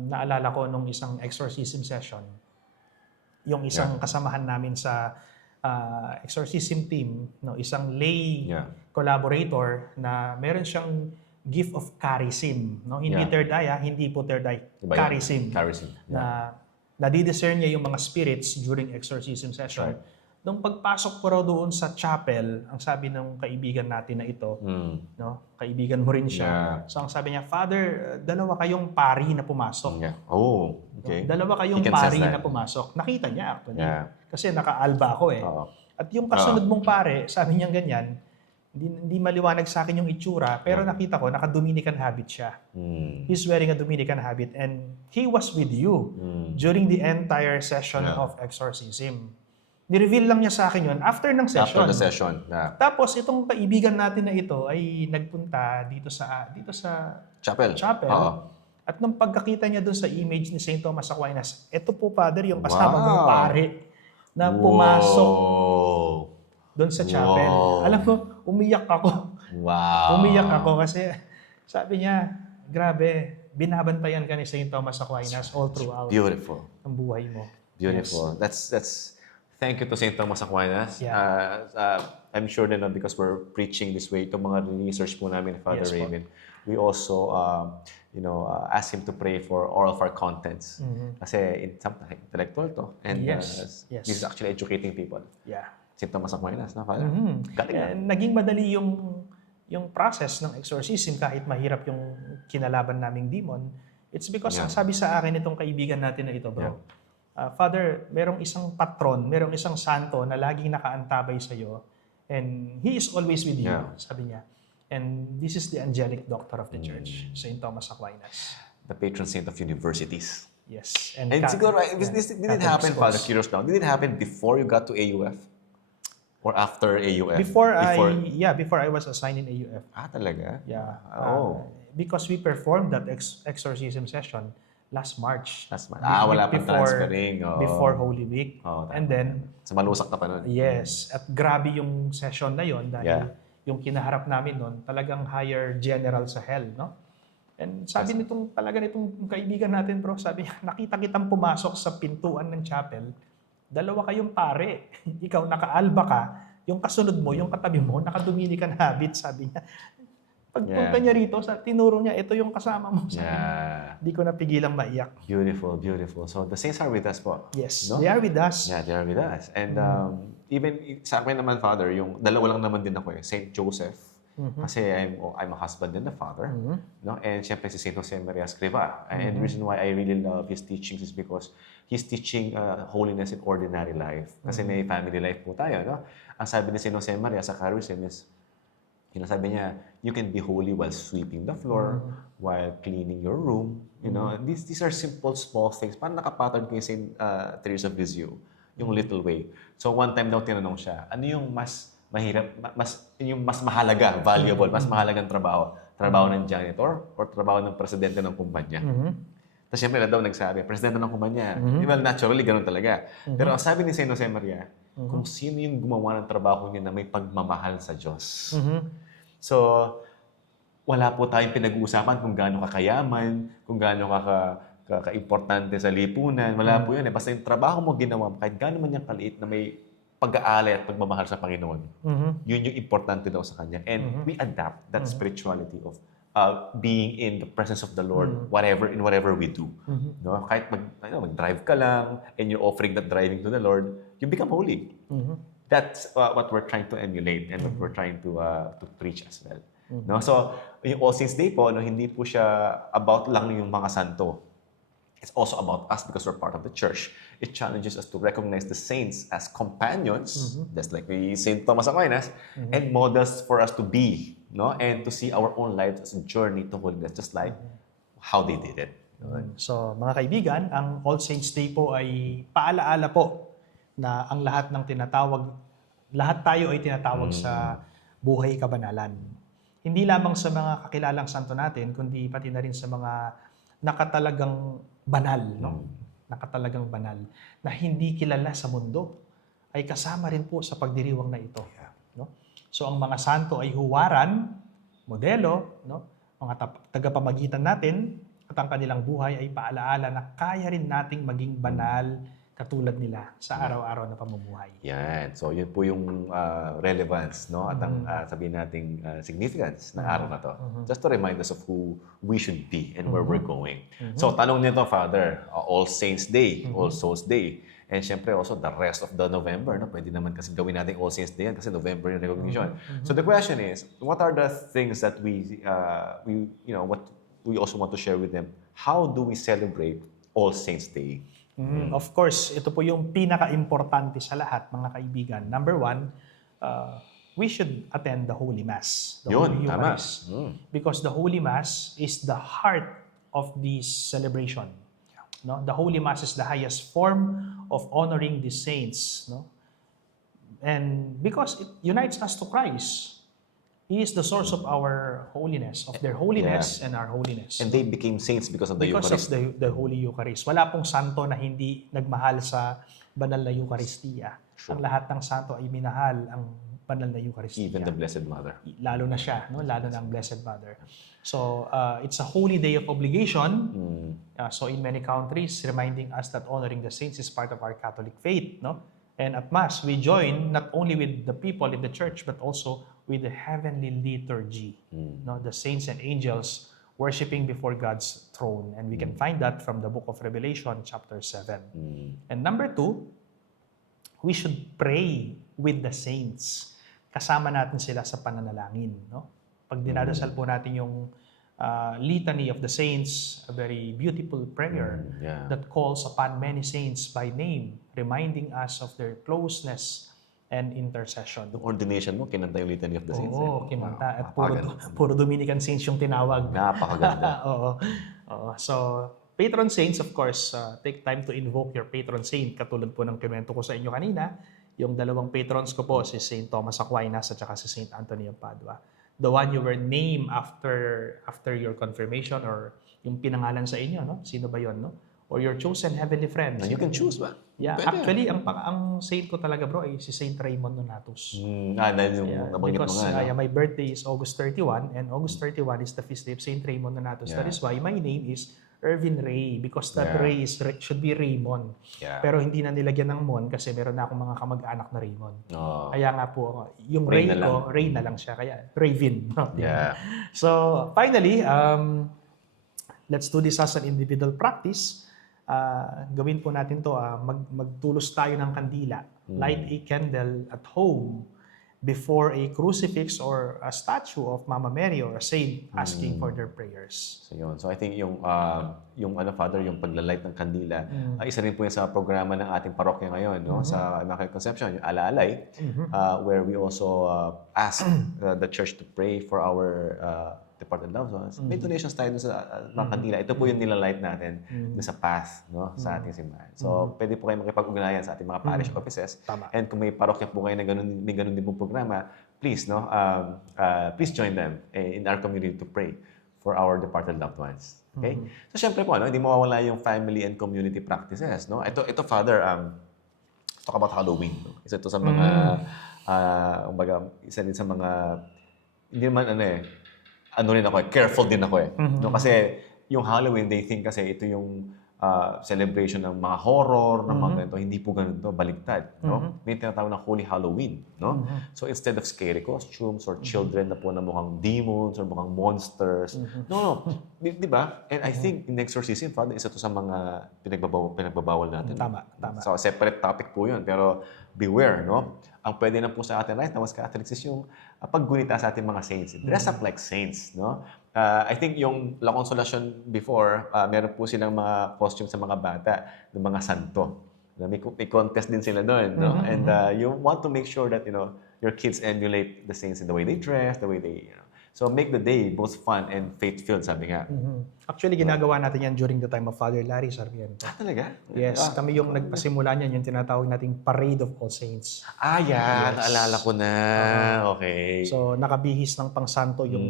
Naalala ko nung isang exorcism session, yung isang kasamahan namin sa exorcism team, no, isang lay collaborator na meron siyang gift of charism, no? Hindi third eye, hindi po third eye, charism. Na nadidiscern niya yung mga spirits during exorcism session. Nung pagpasok ko raw doon sa chapel, ang sabi ng kaibigan natin na ito, no? Kaibigan mo rin siya. So ang sabi niya, Father, dalawa kayong pari na pumasok. Dalawa kayong pari na pumasok. Nakita niya actually. Kasi naka-alba ako eh. At yung kasunod mong pare, sabi niya ganyan, hindi maliwanag sa akin yung itsura, pero nakita ko, naka-Dominican habit siya. He's wearing a Dominican habit and he was with you during the entire session of exorcism. Ni-reveal lang niya sa akin yun after ng session. After the session. Tapos itong kaibigan natin na ito ay nagpunta dito sa Chapel. At nung pagkakita niya doon sa image ni St. Thomas Aquinas, ito po, Father, yung kasama mong pare na pumasok doon sa chapel. Alam mo, umiyak ako. Umiyak ako kasi sabi niya, grabe, binabantayan ka ni St. Thomas Aquinas all throughout ang buhay mo. Beautiful. That's thank you to St. Thomas Aquinas. I'm sure na because we're preaching this way, itong mga research po namin, Father Raymond, we also ask him to pray for all of our contents. Kasi sometimes intellectual to. And this is actually educating people. St. Thomas Aquinas, na Father? Naging madali yung process ng exorcism kahit mahirap yung kinalaban naming demon. It's because ang sabi sa akin itong kaibigan natin na ito, bro. Father, merong isang patron, merong isang santo na laging nakaantabay sa iyo and he is always with you, sabi niya. And this is the angelic doctor of the church, St. Thomas Aquinas. The patron saint of universities. Yes. And siguro, this didn't happen, Father, curious now, did it happen before you got to AUF? Or after AUF? Before I was assigned in AUF. Talaga? Yeah. Because we performed that exorcism session last March. Wala pang transferring. Before Holy Week. And then, sa malusak ka pa nun. Yes. At grabe yung session na yon dahil yung kinaharap namin nun, talagang higher general sa hell, no? And sabi nitong kaibigan natin, bro, sabi niya, nakita kitang pumasok sa pintuan ng chapel, dalawa kayong pare. Ikaw naka-alba ka, yung kasunod mo, yung katabi mo, naka-Dominican habit, sabi niya. Pagpunta niya rito, tinuro niya, ito yung kasama mo. Hindi ko napigilang maiyak. Beautiful. So the saints are with us po. Yes, no? They are with us. Yeah, they are with us. And even sa akin naman, Father, yung dalawa lang naman din ako Saint Joseph. Kasi I'm a husband and a father. No? And syempre si Saint Jose Maria Escriva. And the reason why I really love his teachings is because he's teaching holiness in ordinary life. Kasi may family life po tayo. No? Ang sabi ni Saint Jose Maria sa Charism is, sabi niya, you can be holy while sweeping the floor, while cleaning your room. You know, these are simple, small things. Parang nakapattern kay Saint Teresa of Lisieux, yung little way. So one time daw tinanong siya, ano yung mas mahirap, yung mas mahalaga, valuable, mas mahalagang trabaho? Trabaho ng janitor or trabaho ng presidente ng kumpanya? Tapos siyempre na daw nagsabi, presidente ng kumpanya. Well, naturally, ganun talaga. Pero ang sabi ni Saint Jose Maria, kung sino yung gumawa ng trabaho niya na may pagmamahal sa Diyos. So, wala po tayong pinag-uusapan kung gaano kakayaman, kung gaano ka-importante sa lipunan. Wala po yun eh. Basta yung trabaho mo ginawa mo, kahit gaano man yung kaliit na may pag-aalay at pagmamahal sa Panginoon, yun yung importante daw sa Kanya. And we adapt that spirituality of being in the presence of the Lord, in whatever we do. No? Kahit mag-drive ka lang and you're offering that driving to the Lord, you become holy. That's what we're trying to emulate and what we're trying to preach as well. No? So, yung All Saints Day po, no, hindi po siya about lang yung mga santo. It's also about us because we're part of the church. It challenges us to recognize the saints as companions, just like Saint Thomas Aquinas, and models for us to be, no, and to see our own lives as a journey to holiness, just like how they did it. So, mga kaibigan, ang All Saints Day po ay paalaala po na ang lahat tayo ay tinatawag sa buhay kabanalan. Hindi lamang sa mga kakilalang santo natin, kundi pati na rin sa mga nakatalagang banal, no? Nakatalagang banal na hindi kilala sa mundo ay kasama rin po sa pagdiriwang na ito, no? So ang mga santo ay huwaran, modelo, no? Mga tagapamagitan natin at ang kanilang buhay ay paalaala na kaya rin nating maging banal katulad nila sa araw-araw na pamumuhay. Yan. So, yun po yung relevance, no? At ang sabihin nating significance ng araw na to. Just to remind us of who we should be and where we're going. So, tanong nito, Father, All Saints Day, All Souls Day, and syempre also the rest of the November, no? Pwede naman kasi gawin natin All Saints Day yan kasi November yung recognition. So, the question is, what are the things that what we also want to share with them? How do we celebrate All Saints Day? Of course, ito po yung pinaka-importante sa lahat, mga kaibigan. Number one, we should attend the Holy Mass, the Holy Eucharist. Because the Holy Mass is the heart of this celebration. No? The Holy Mass is the highest form of honoring the saints. No? And because it unites us to Christ, He is the source of our holiness, of their holiness and our holiness. And they became saints because of the Because Eucharist. of the Holy Eucharist. Wala pong santo na hindi nagmahal sa banal na Eucharistia. Sure. Ang lahat ng santo ay minahal ang banal na Eucharistia. Even the Blessed Mother. Lalo na siya, no? Lalo na ang Blessed Mother. So, it's a holy day of obligation. So, in many countries, reminding us that honoring the saints is part of our Catholic faith, no? And at Mass, we join not only with the people in the church, but also with the heavenly liturgy. No? The saints and angels worshiping before God's throne. And we can find that from the book of Revelation, chapter 7. And number 2, we should pray with the saints. Kasama natin sila sa pananalangin. No? Pag dinadasal po natin yung Litany of the Saints, a very beautiful prayer that calls upon many saints by name, reminding us of their closeness and intercession. Yung ordination mo, kinanta yung Litany of the Saints. Oo, kinanta. At Napakaganda. puro Dominican saints yung tinawag. Napakaganda. Oo. So, patron saints, of course, take time to invoke your patron saint. Katulad po ng kinuwento ko sa inyo kanina, yung dalawang patrons ko po, si Saint Thomas Aquinas at saka si Saint Anthony of Padua. The one you were named after your confirmation or yung pinangalan sa inyo, no? Sino ba yon, no? Or your chosen heavenly friend. And you can choose ba? Yeah, Pwede. actually, ang saint ko talaga, bro, ay si Saint Raymond Nonatus. Dahil yung nabanggit mo Because nga. No? my birthday is August 31, and August 31 is the feast day of Saint Raymond Nonatus. That is why my name is Irvin Ray, because that Ray should be Raymond. Yeah. Pero hindi na nilagyan ng Mon kasi meron na akong mga kamag-anak na Raymond. Oh. Kaya nga po, yung Ray Ray na ko, Ray na lang siya. Kaya Ravin. No? Yeah. So, finally, let's do this as an individual practice. Gawin po natin to, magtulos tayo ng kandila. Light a candle at home before a crucifix or a statue of Mama Mary or a saint asking for their prayers. So yun. So I think yung Father, yung paglalight ng kandila, isa rin po yan sa programa ng ating parokya ngayon, no? Sa Immaculate Conception, yung Alaalay, where we also ask the church to pray for our departed loved ones. May donations tayo dun sa mga kandila. Ito po yung nilalight natin dun sa path, no? Sa ating simbahan. So pwede po kayo makipag-ugnayan sa ating mga parish offices. Tama. And kung may parokya po kayo na may ganun din pong programa, please, no? Please join them in our community to pray for our departed loved ones. Okay? So syempre po, hindi mawawala yung family and community practices, no? Ito Father, talk about Halloween. No? Isa ito sa mga, isa din sa mga, hindi naman ano rin ako, careful din ako eh. No, kasi yung Halloween, they think kasi ito yung celebration ng mga horror, ng mga ganito. Hindi po ganito, baliktad. No? May tinatawag na Holy Halloween. No? So instead of scary costumes or children na po na mukhang demons or mukhang monsters, no. Di ba? And I think in exorcism, Father, isa to sa mga pinagbabawal natin. Tama. So separate topic po yun. Pero beware, no? Ang pwede na po sa atin right now as Catholics is yung paggunita sa ating mga saints. Dress up like saints, no? I think yung La Consolacion before, meron po silang mga costume sa mga bata ng mga santo. May contest din sila doon, no? And you want to make sure that, your kids emulate the saints in the way they dress, the way they, So make the day both fun and faith-filled, sabi nga. Actually, ginagawa natin yan during the time of Father Larry Sarmiento. Talaga? Yes, kami yung nagpasimula niyan, yung tinatawag nating Parade of All Saints. Yan. Naalala ko na. Okay. So, nakabihis ng pangsanto yung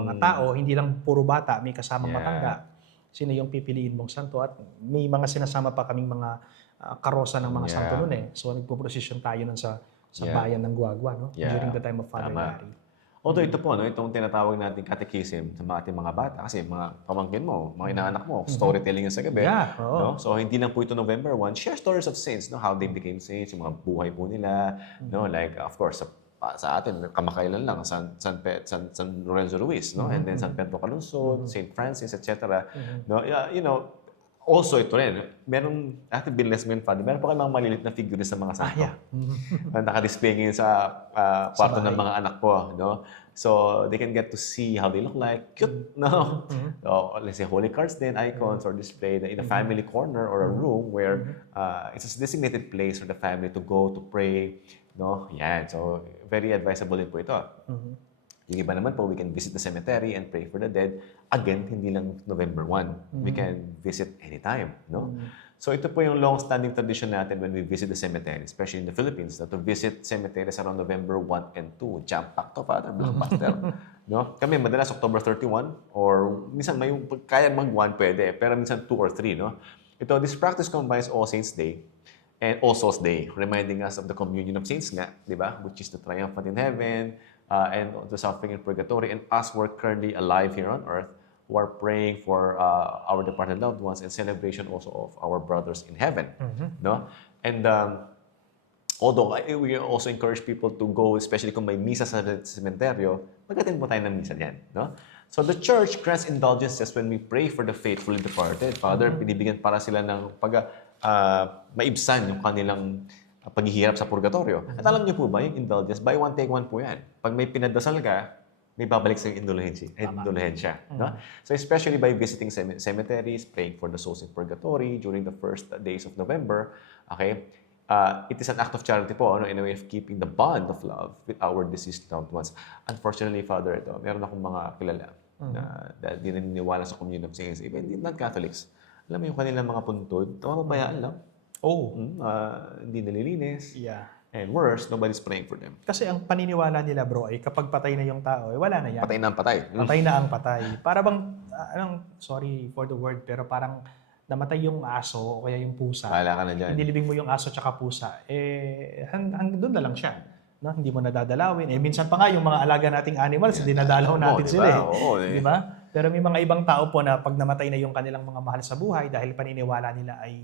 mga tao, hindi lang puro bata, may kasamang matanda. Sino yung pipiliin mong santo? At may mga sinasama pa kaming mga karosa ng mga santo noon eh. So, nagpo-procession tayo nun sa bayan ng Guagua, no? During the time of Father Larry. Although ito po, itong tinatawag nating catechism sa mga ating mga bata, kasi mga pamangkin mo, mga inaanak mo, storytelling yan sa gabi. No? So hindi lang po ito November 1, share stories of saints, no? How they became saints, yung mga buhay po nila. No? Like, of course, sa atin, kamakailan lang, San Lorenzo Ruiz, no? And then San Pedro Calungsod, Saint Francis, etc. No? Also, ito rin, meron, natin binless mo yun, Father, meron pa kayo mga malilit na figures sa mga santo. Naka-display ngayon sa kwarto ng mga anak ko, no? So, they can get to see how they look like. Cute, no? So, let's say, holy cards din, icons, or displayed in a family corner or a room where it's a designated place for the family to go to pray, no? Yan. So, very advisable din po ito. Yung iba naman po, we can visit the cemetery and pray for the dead. Again, hindi lang November 1. We can visit anytime, no? So ito po yung long-standing tradition natin when we visit the cemetery, especially in the Philippines, to visit cemeteries around November 1 and 2. Jam-pack to, Father, blockbuster. No? Kami, madalas October 31, or minsan may kaya mag-1 pwede, pero minsan 2 or 3, no? This practice combines All Saints Day and All Souls Day, reminding us of the communion of saints nga, di ba? Which is the triumphant in heaven, and the suffering in purgatory, and us who are currently alive here on earth, who are praying for our departed loved ones, and celebration also of our brothers in heaven. No? And although we also encourage people to go, especially kung may misa sa sementeryo, mag-attend po tayo ng misa diyan. No? So the church grants indulgences when we pray for the faithfully departed. Father, pinibigyan para sila ng maibsan yung kanilang paghihirap sa purgatorio. At alam niyo po ba, yung indulgence, buy one, take one po yan. Pag may pinadasal ka, may babalik sa indulhensya. No? So especially by visiting cemeteries, praying for the souls in purgatory during the first days of November, okay, it is an act of charity po, in a way of keeping the bond of love with our deceased loved ones. Unfortunately, Father, meron akong mga kilala na di naniniwala sa communion of saints, even not Catholics. Alam mo yung kanilang mga puntod, mapabayaan lang. Hindi nalilinis. And worse, nobody's praying for them. Kasi ang paniniwala nila, bro, ay kapag patay na yung tao, wala na yan. Patay na ang patay. Patay na ang patay. Para bang, sorry for the word, pero parang namatay yung aso o kaya yung pusa. Wala ka na dyan. Inilibing mo yung aso tsaka pusa, doon na lang siya. No? Hindi mo nadadalawin. Minsan pa nga yung mga alaga nating animals, dinadalaw natin sila. Di ba? Pero may mga ibang tao po na pag namatay na yung kanilang mga mahal sa buhay dahil paniniwala nila ay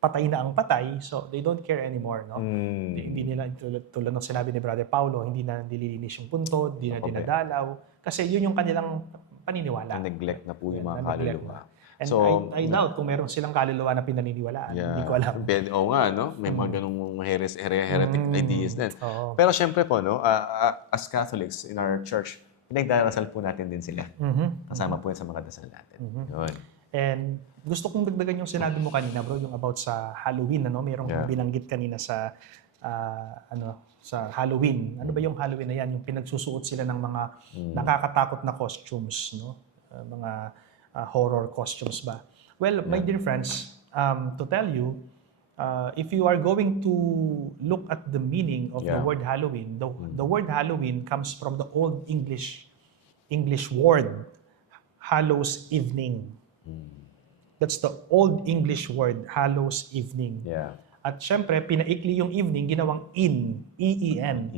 patay na ang patay, so they don't care anymore, no? Hindi nila, tulad ng sinabi ni Brother Paulo, hindi na nililinis yung puntod, hindi na dinadalaw, kasi yun yung kanilang paniniwala. Na-neglect na po yung mga kaluluwa. And so, I doubt kung meron silang kaluluwa na pinaniniwalaan. Hindi ko alam. Oo nga, no? May mga ganung heretic ideas din. Pero syempre po, no? As Catholics in our church, pinagdarasal po natin din sila. Kasama po yan sa mga dasal natin. Yun. And gusto kong dagdagan yung sinabi mo kanina, bro, yung about sa Halloween, ano? Mayroong binanggit kanina sa sa Halloween. Ano ba yung Halloween na yan? Yung pinagsusuot sila ng mga nakakatakot na costumes, no? Mga horror costumes ba? Well, my dear friends, to tell you, if you are going to look at the meaning of the word Halloween, the word Halloween comes from the Old English word, Hallows Evening. That's the Old English word, Hallows Evening. At syempre, pinaikli yung evening, ginawang in, E-E-N.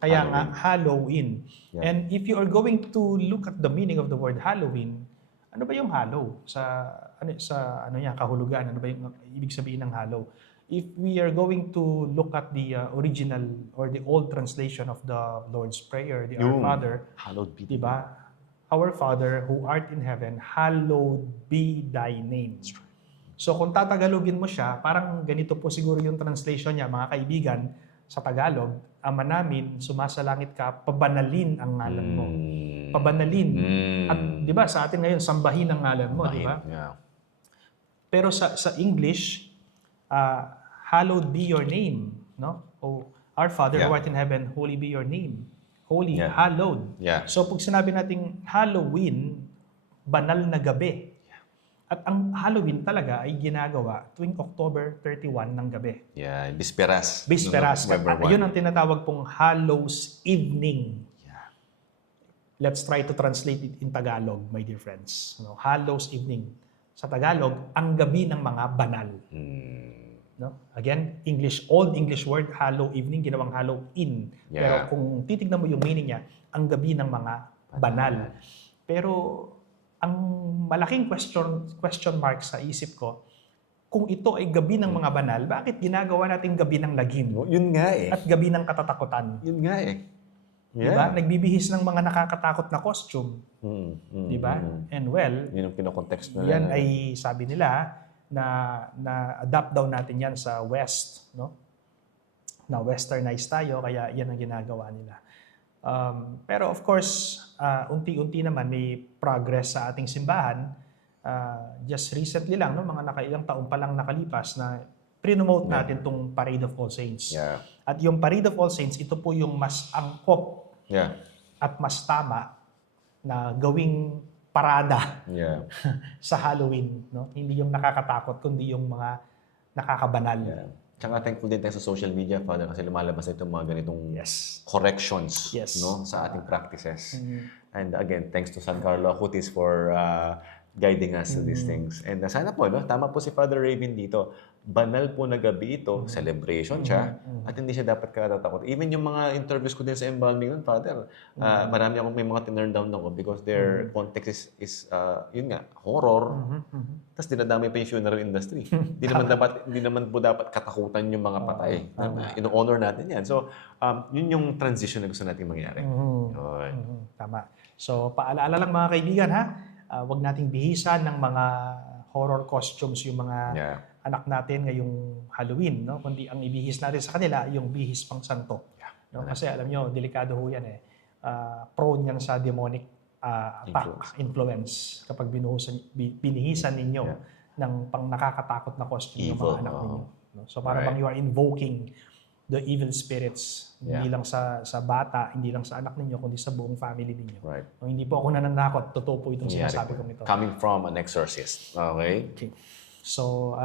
Kaya nga, Halloween. Yeah. And if you are going to look at the meaning of the word Halloween, ano ba yung hallow? Sa kahulugan, ano ba yung ibig sabihin ng hallow? If we are going to look at the original or the old translation of the Lord's Prayer, the Our Father, Hallowed be di ba? Our Father who art in heaven, hallowed be thy name. So kung tatagalogin mo siya, parang ganito po siguro yung translation niya, mga kaibigan, sa Tagalog, Ama namin, sumasalangit ka, pabanalin ang ngalan mo. Pabanalin. At di ba sa atin ngayon, sambahin ang ngalan mo, di ba? Yeah. Pero sa English, hallowed be your name, no? O our Father who art in heaven, holy be your name. Holy, hallowed. Yeah. So pag sinabi nating Halloween, banal na gabi. At ang Halloween talaga ay ginagawa tuwing October 31 ng gabi. Yeah, Bisperas. Bisperas. November 1. Yun ang tinatawag pong Hallows Evening. Yeah. Let's try to translate it in Tagalog, my dear friends. No, Hallows Evening. Sa Tagalog, ang gabi ng mga banal. No? Again, Old English word, Hallow Evening, ginawang Halloween. Yeah. Pero kung titignan mo yung meaning niya, ang gabi ng mga banal. Pero ang malaking question mark sa isip ko, kung ito ay gabi ng mga banal, bakit ginagawa natin gabi ng lagim? Yun nga eh. At gabi ng katatakutan? Yun nga eh. Diba? Nagbibihis ng mga nakakatakot na costume. Diba? And well, Yun ang kinokontext na. yan ay sabi nila na adapt daw natin yan sa West, no? Na westernize tayo, kaya yan ang ginagawa nila. Pero of course, unti-unti naman may progress sa ating simbahan. Just recently lang, no, mga nakailang taon pa lang nakalipas na pre-promote natin tong Parade of All Saints. Yeah. At yung Parade of All Saints, ito po yung mas angkop Yeah. at mas tama na gawing parada Yeah. sa Halloween. No? Hindi yung nakakatakot, kundi yung mga nakakabanal. Yeah. Tsaka thankful din tayo sa social media, Father, kasi lumalabas na itong mga ganitong Yes. corrections Yes. no, sa ating practices. And again, thanks to San Carlo Acutis for guiding us to these things. And sana po, no, tama po si Father Raven dito. Banal po na gabi ito, celebration siya, at hindi siya dapat katatakot. Even yung mga interviews ko din sa embalming nun, Father, marami akong may mga tinurn down ako because their context is yun nga, horror. Tapos dinadamay pa yung funeral industry. Hindi naman po dapat katakutan yung mga patay. Ino-honor natin yan. So, yun yung transition na gusto natin mangyari. Yun. Tama. So, paalaala lang mga kaibigan, ha? Huwag nating bihisan ng mga horror costumes yung mga anak natin ngayong Halloween, no? Kundi ang ibihis natin sa kanila yung bihis pang santo. No? Kasi alam nyo, delikado ho yan eh. Prone yan sa demonic attack, influence kapag binihisan ninyo ng pang nakakatakot na costume ng mga anak ninyo. No? So para bang you are invoking the evil spirits, hindi lang sa bata, hindi lang sa anak ninyo, kundi sa buong family ninyo. Right. No, hindi po ako nananakot, totoo po itong sinasabi kong ito. Coming from an exorcist. Okay? Okay. So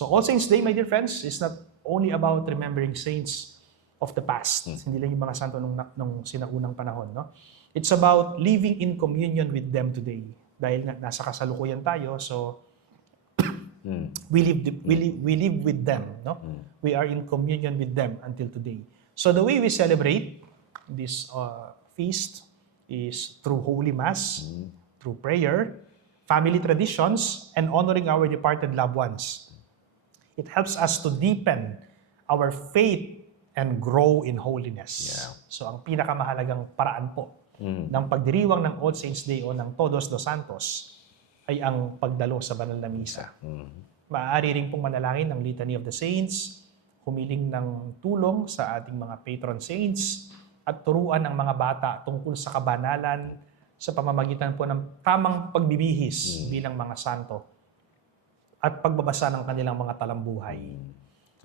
All Saints Day, my dear friends, is not only about remembering saints of the past. Hindi lang yung mga santo nung sinaunang panahon. No? It's about living in communion with them today. Dahil nasa kasalukuyan tayo, so we live with them. No? We are in communion with them until today. So the way we celebrate this feast is through Holy Mass, through prayer, family traditions, and honoring our departed loved ones. It helps us to deepen our faith and grow in holiness. Yeah. So ang pinakamahalagang paraan po ng pagdiriwang ng All Saints Day o ng Todos los Santos ay ang pagdalo sa banal na misa. Maaari rin pong manalangin ng Litany of the Saints, humiling ng tulong sa ating mga patron saints, at turuan ang mga bata tungkol sa kabanalan sa pamamagitan po ng tamang pagbibihis bilang mga santo at pagbabasa ng kanilang mga talambuhay.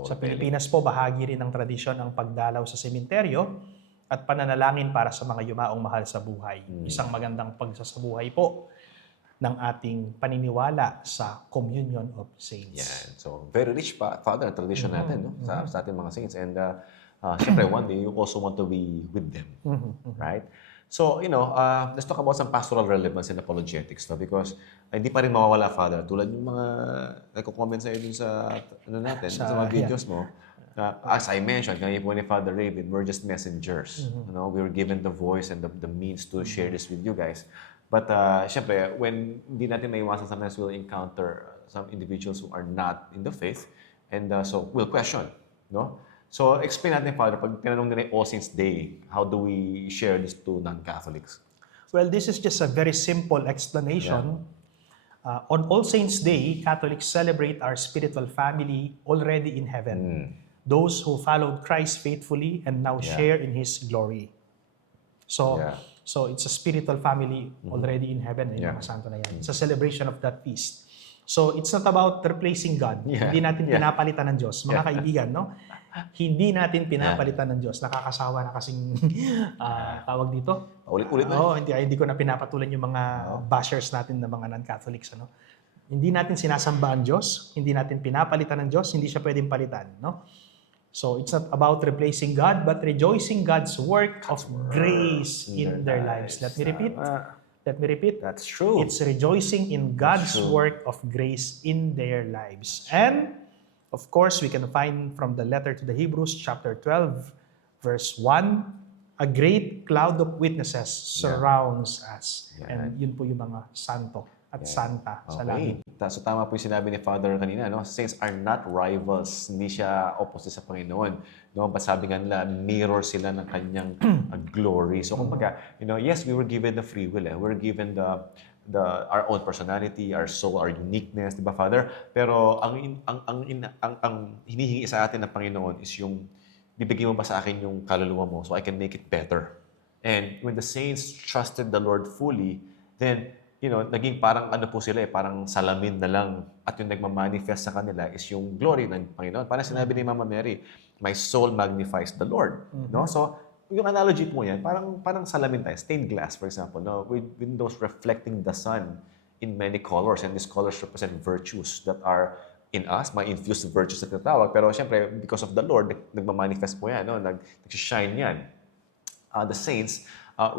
Sa Pilipinas po, bahagi rin ng tradisyon ang pagdalaw sa sementeryo at pananalangin para sa mga yumaong mahal sa buhay. Isang magandang pagsasabuhay po ng ating paniniwala sa Communion of Saints. Yan. So, very rich pa, Father, tradition natin no? sa ating mga saints. And syempre, one day, you also want to be with them. Right? So, let's talk about some pastoral relevance in apologetics, no? Because hindi pa rin mawawala, Father. Tulad yung mga nagko-comment sa'yo dun sa, sa mga videos mo, As I mentioned, kami po ni Father Raven, we're just messengers. We were given the voice and the means to share this with you guys. But syempre, when hindi natin maiwasan, sometimes we'll encounter some individuals who are not in the faith, and so we'll question, no? So explain natin, Father, pag tinanong nila yung All Saints Day, how do we share this to non-Catholics? Well, this is just a very simple explanation. On All Saints Day, Catholics celebrate our spiritual family already in heaven. Those who followed Christ faithfully and now share in His glory. So, so it's a spiritual family already in heaven. Yung mga santo na yan. It's a celebration of that feast. So it's not about replacing God. Hindi natin pinapalitan ng Diyos. Mga kaibigan, no? Hindi natin pinapalitan ng Diyos. Nakakasawa na kasing tawag dito. Ulit-ulit na. Oo, hindi ko na pinapatulan yung mga bashers natin na mga non-Catholics. Ano? Hindi natin sinasamba ang Diyos. Hindi natin pinapalitan ng Diyos. Hindi siya pwedeng palitan. No? So it's not about replacing God, but rejoicing God's work of grace in their lives. Let me repeat. That's true. It's rejoicing in God's work of grace in their lives. And, of course, we can find from the letter to the Hebrews, chapter 12, verse 1, a great cloud of witnesses surrounds us. And yun po yung mga santo at santa sa langit. So tama po yung sinabi ni Father kanina, no? Saints are not rivals. Hindi siya opposite sa Panginoon. No? Sabi nga nila, mirror sila ng kanyang glory. So kumbaga, yes, we were given the free will. We were given our own personality, our soul, our uniqueness, di ba, Father? Pero ang hinihingi sa atin ng Panginoon is yung bibigyan mo ba sa akin yung kaluluwa mo so I can make it better. And when the saints trusted the Lord fully, then naging parang po sila parang salamin na lang at yung nagmamanifest sa kanila is yung glory ng Panginoon. Parang sinabi ni Mama Mary, my soul magnifies the Lord. No? So, yung analogy po yan, parang salamin tayo, stained glass, for example, no? With windows reflecting the sun in many colors, and these colors represent virtues that are in us, mga infused virtues na tinatawag. Pero syempre, because of the Lord, nagmamanifest po yan, no? Nag-shine yan. The saints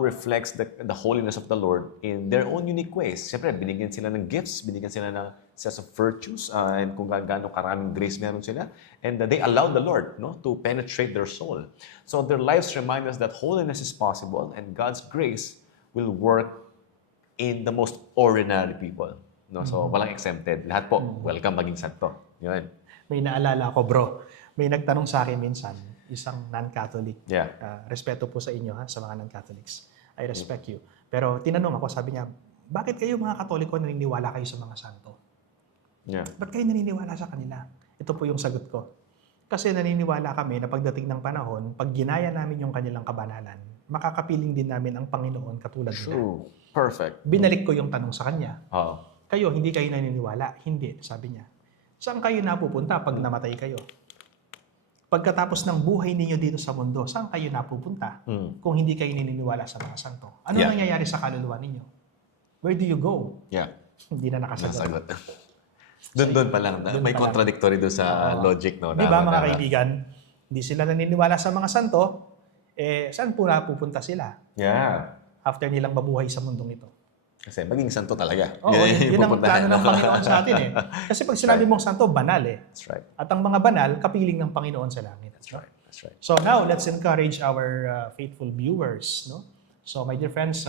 reflects the holiness of the Lord in their own unique ways. Siyempre, binigyan sila ng gifts, binigyan sila ng sets of virtues, and kung gaano karaming grace meron sila. And they allow the Lord to penetrate their soul. So their lives remind us that holiness is possible and God's grace will work in the most ordinary people. No? So walang exempted. Lahat po, welcome maging santo. Yun. May naalala ko, bro. May nagtanong sa akin minsan, isang non-Catholic. Respeto po sa inyo, sa mga non-Catholics. I respect you. Pero tinanong ako, sabi niya, bakit kayo mga Katoliko naniniwala kayo sa mga santo? Ba't kayo naniniwala sa kanila? Ito po yung sagot ko. Kasi naniniwala kami na pagdating ng panahon, pag ginaya namin yung kanilang kabanalan, makakapiling din namin ang Panginoon katulad nila. True. Perfect. Binalik ko yung tanong sa kanya. Oh. Kayo, hindi kayo naniniwala? Hindi, sabi niya. Saan kayo napupunta pag namatay kayo? Pagkatapos ng buhay ninyo dito sa mundo, saan kayo napupunta kung hindi kayo naniniwala sa mga santo? Ano nangyayari sa kaluluwa ninyo? Where do you go? Hindi na nakasagot. Doon pa lang. May contradictory doon sa logic. No? Di ba mga kaibigan? Hindi sila naniniwala sa mga santo, saan po napupunta sila? After nilang mabuhay sa mundong ito. Kasi maging santo talaga. Oo, yun ang plano ng Panginoon sa atin Kasi pag sinabi mong santo, banal That's right. At ang mga banal, kapiling ng Panginoon sa langit. That's right. So now, let's encourage our faithful viewers. No? So my dear friends,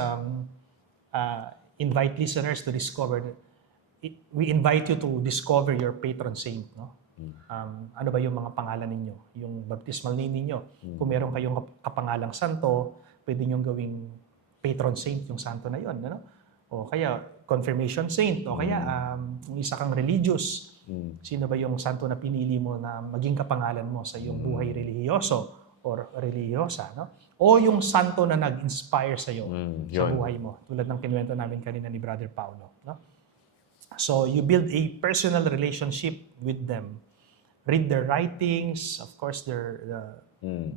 invite listeners to discover. We invite you to discover your patron saint. No? Ano ba yung mga pangalan ninyo? Yung baptismal name ninyo. Kung meron kayong kapangalang santo, pwede nyo gawing patron saint yung santo na yun. Ano? O kaya confirmation saint, o kaya kung isa kang religious, sino ba yung santo na pinili mo na maging kapangalan mo sa iyong buhay relihiyoso or relihiyosa, no? O yung santo na nag-inspire sa iyo sa buhay mo, tulad ng kinuwento namin kanina ni Brother Paulo, no? So you build a personal relationship with them. Read their writings, of course their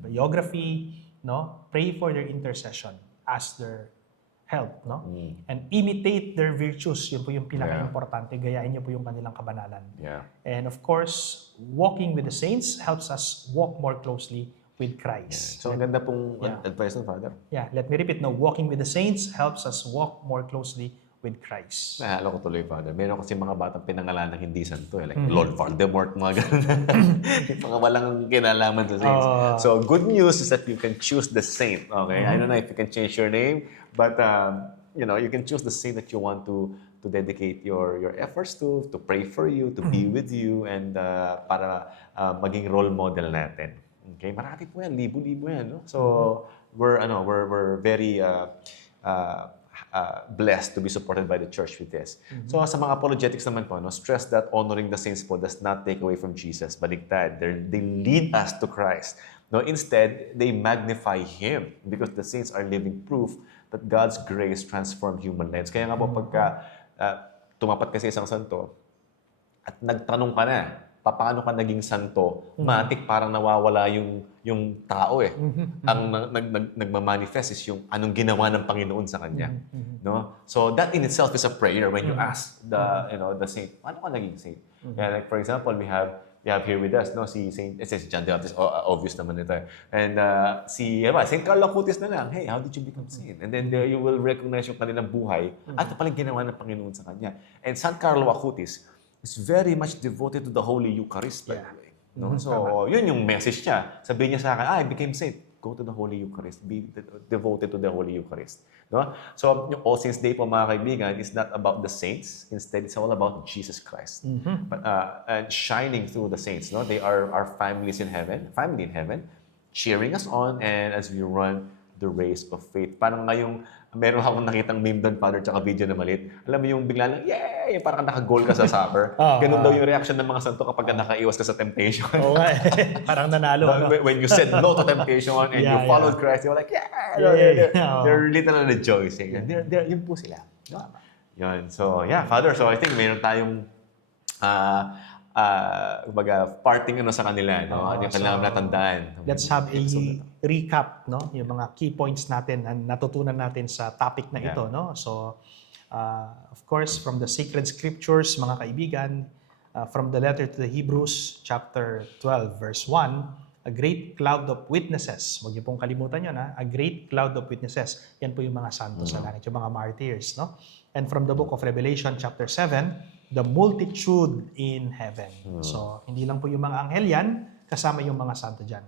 biography, no? Pray for their intercession, ask their help, no? And imitate their virtues. Yun po yung pinaka-importante. Gayahin niyo po yung kanilang kabanalan. And of course, walking with the saints helps us walk more closely with Christ. So, ang ganda pong advice ng Father. Let me repeat. No, walking with the saints helps us walk more closely with Christ. Naalala ko tuloy, Father. Meron kasi mga batang pinangalan ng hindi santo. Like Lord Voldemort, mga ganun. Mga walang kinalaman sa saints. So, good news is that you can choose the saint. Okay? I don't know if you can change your name, but you can choose the saint that you want to dedicate your efforts to pray for you, to be with you, and para maging role model natin. Okay? Marami po yan. Libo-libo yan. No? So, we're very blessed to be supported by the church with this. So sa mga apologetics naman po, stress that honoring the saints po does not take away from Jesus. Baliktad, they lead us to Christ. No, instead, they magnify Him because the saints are living proof that God's grace transformed human lives. Kaya nga po pagka tumapat ka sa isang santo at nagtanong ka na, paano ka naging santo, matik parang nawawala yung tao eh. Ang nagmamanifest is yung anong ginawa ng Panginoon sa kanya. No? So that in itself is a prayer when you ask the saint, paano ka naging saint? Like for example, we have here with us si Saint John the Baptist, obvious naman ito. And Saint Carlo Acutis na lang, hey, how did you become saint? And then you will recognize yung kanilang buhay at palang ginawa ng Panginoon sa kanya. And Saint Carlo Acutis is very much devoted to the Holy Eucharist, by the way. No? So, yun yung message niya. Sabihin niya sa akin, I became saint. Go to the Holy Eucharist. Be devoted to the Holy Eucharist. No? So, yung All Saints Day po, mga kaibigan, is not about the saints. Instead, it's all about Jesus Christ. But, and shining through the saints. No? They are our family in heaven, cheering us on, and as we run the race of faith. Parang ngayong, meron akong nakitang meme doon, Father, tsaka video na malit. Alam mo yung bigla lang, yay! Parang naka-goal ka sa soccer. Ganun daw yung reaction ng mga santo kapag nakaiwas ka sa temptation. Oo nga eh. Parang nanalo. When you said no to temptation and you followed Christ, you're like, they're literally rejoicing. And yun po sila. Yun. So, Father, so I think meron tayong parting sa kanila, no? Yung kailangan natandaan. Let's have a recap, no? Yung mga key points natin na natutunan natin sa topic na ito, no? So, of course, from the sacred scriptures, mga kaibigan, from the letter to the Hebrews, chapter 12, verse 1, a great cloud of witnesses. Huwag niyo pong kalimutan yun, ha? A great cloud of witnesses. Yan po yung mga santos sa langit, yung mga martyrs, no? And from the book of Revelation, chapter 7, the multitude in heaven. So, hindi lang po yung mga anghel yan, kasama yung mga santo dyan.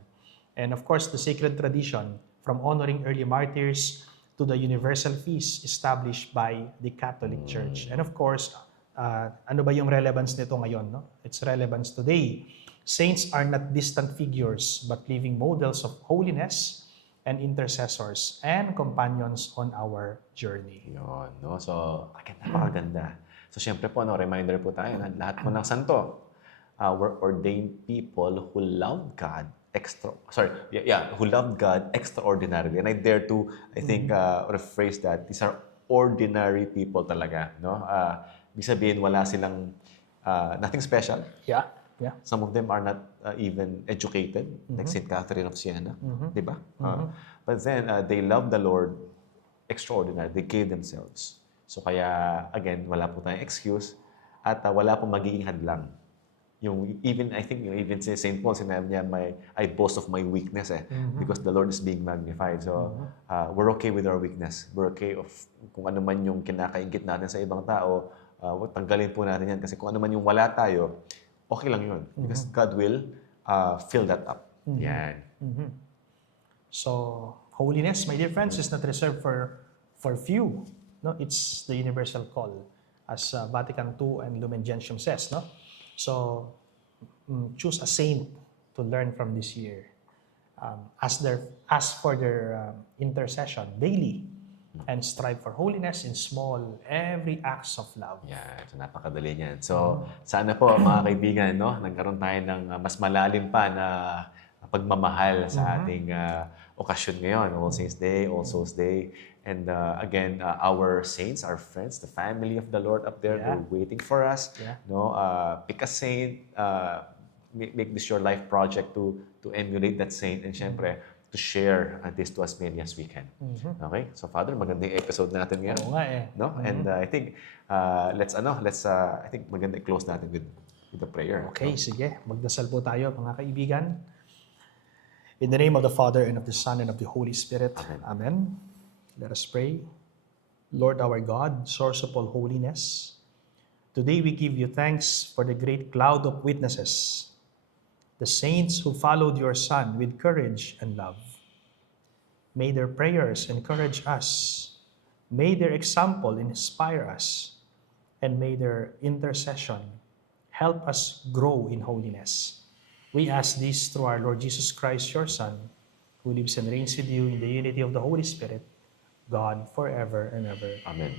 And of course, the sacred tradition from honoring early martyrs to the universal feast established by the Catholic Church. And of course, ano ba yung relevance nito ngayon? No? Its relevance today. Saints are not distant figures, but living models of holiness and intercessors and companions on our journey. Yun, no? So, napakaganda. So, syempre po, reminder po tayo na lahat po ng santo were ordained people who loved God who loved God extraordinarily. And I dare to, I think, rephrase that. These are ordinary people talaga, no? Ibig sabihin, wala silang nothing special. Yeah. Some of them are not even educated, like St. Catherine of Siena, di ba? But then, they love the Lord extraordinary. They gave themselves. So kaya, again, wala po tayong excuse at wala po magiging hadlang. I think even si St. Paul, sinabi niya, I boast of my weakness because the Lord is being magnified. So, we're okay with our weakness. We're okay of kung ano man yung kinakaingit natin sa ibang tao, tanggalin po natin yan. Kasi kung ano man yung wala tayo, okay lang yun. Because God will fill that up. Yan. So, holiness, my dear friends, is not reserved for few. No, it's the universal call, as Vatican II and Lumen Gentium says. No, so choose a saint to learn from this year. Ask for their intercession daily, and strive for holiness in small, every acts of love. Yeah, so napakadali niyan. So, sana po mga kaibigan, no, nagkaroon tayo ng mas malalim pa na pagmamahal sa ating okasyon ngayon, All Saints Day, All Souls Day. And again, our saints, our friends, the family of the Lord up there, they're waiting for us. No, pick a saint, make this your life project to emulate that saint, and syempre, to share this to as many as we can. Okay? So Father, magandang episode natin ngayon. Oo nga eh. No? And I think let's I think maganda i-close natin with the prayer. Okay, sige. Magdasal po tayo, mga kaibigan. In the name of the Father and of the Son and of the Holy Spirit. Amen. Let us pray. Lord our God, source of all holiness, today we give you thanks for the great cloud of witnesses, the saints who followed your Son with courage and love. May their prayers encourage us, may their example inspire us, and may their intercession help us grow in holiness. We ask this through our Lord Jesus Christ, your Son, who lives and reigns with you in the unity of the Holy Spirit, God, forever and ever. Amen.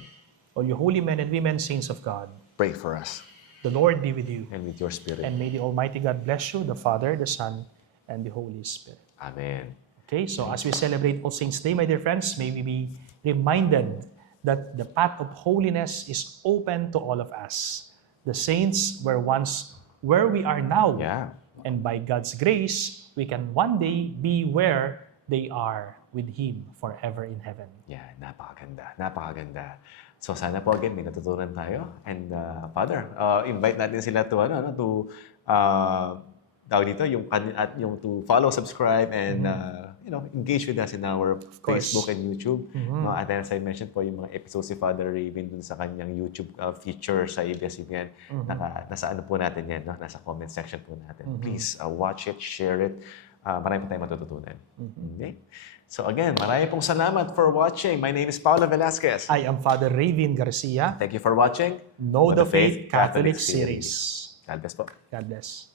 All you holy men and women, saints of God, Pray for us the Lord be with you. and with your spirit. And may the Almighty God bless you, the Father, the Son, and the Holy Spirit. Amen. Okay, so as we celebrate All Saints' Day, my dear friends, may we be reminded that the path of holiness is open to all of us. The saints were once where we are now. Yeah. And by God's grace, we can one day be where they are with Him forever in heaven. Yeah, napakaganda. Napakaganda. So sana po again, may natutunan tayo. And Father, invite natin sila to, tawag dito, yung to follow, subscribe, and engage with us in our course. Facebook and YouTube. At as I mentioned po, yung mga episodes si Father Raven dun sa kanyang YouTube feature sa ABS-CBN, nasa ano po natin yan, no? Nasa comment section po natin. Please watch it, share it. Marami po tayong matututunan. Okay? So again, marami pong salamat for watching. My name is Paulo Velasquez. I am Father Raven Garcia. Thank you for watching. Know the Faith Catholic Series. God bless po. God bless.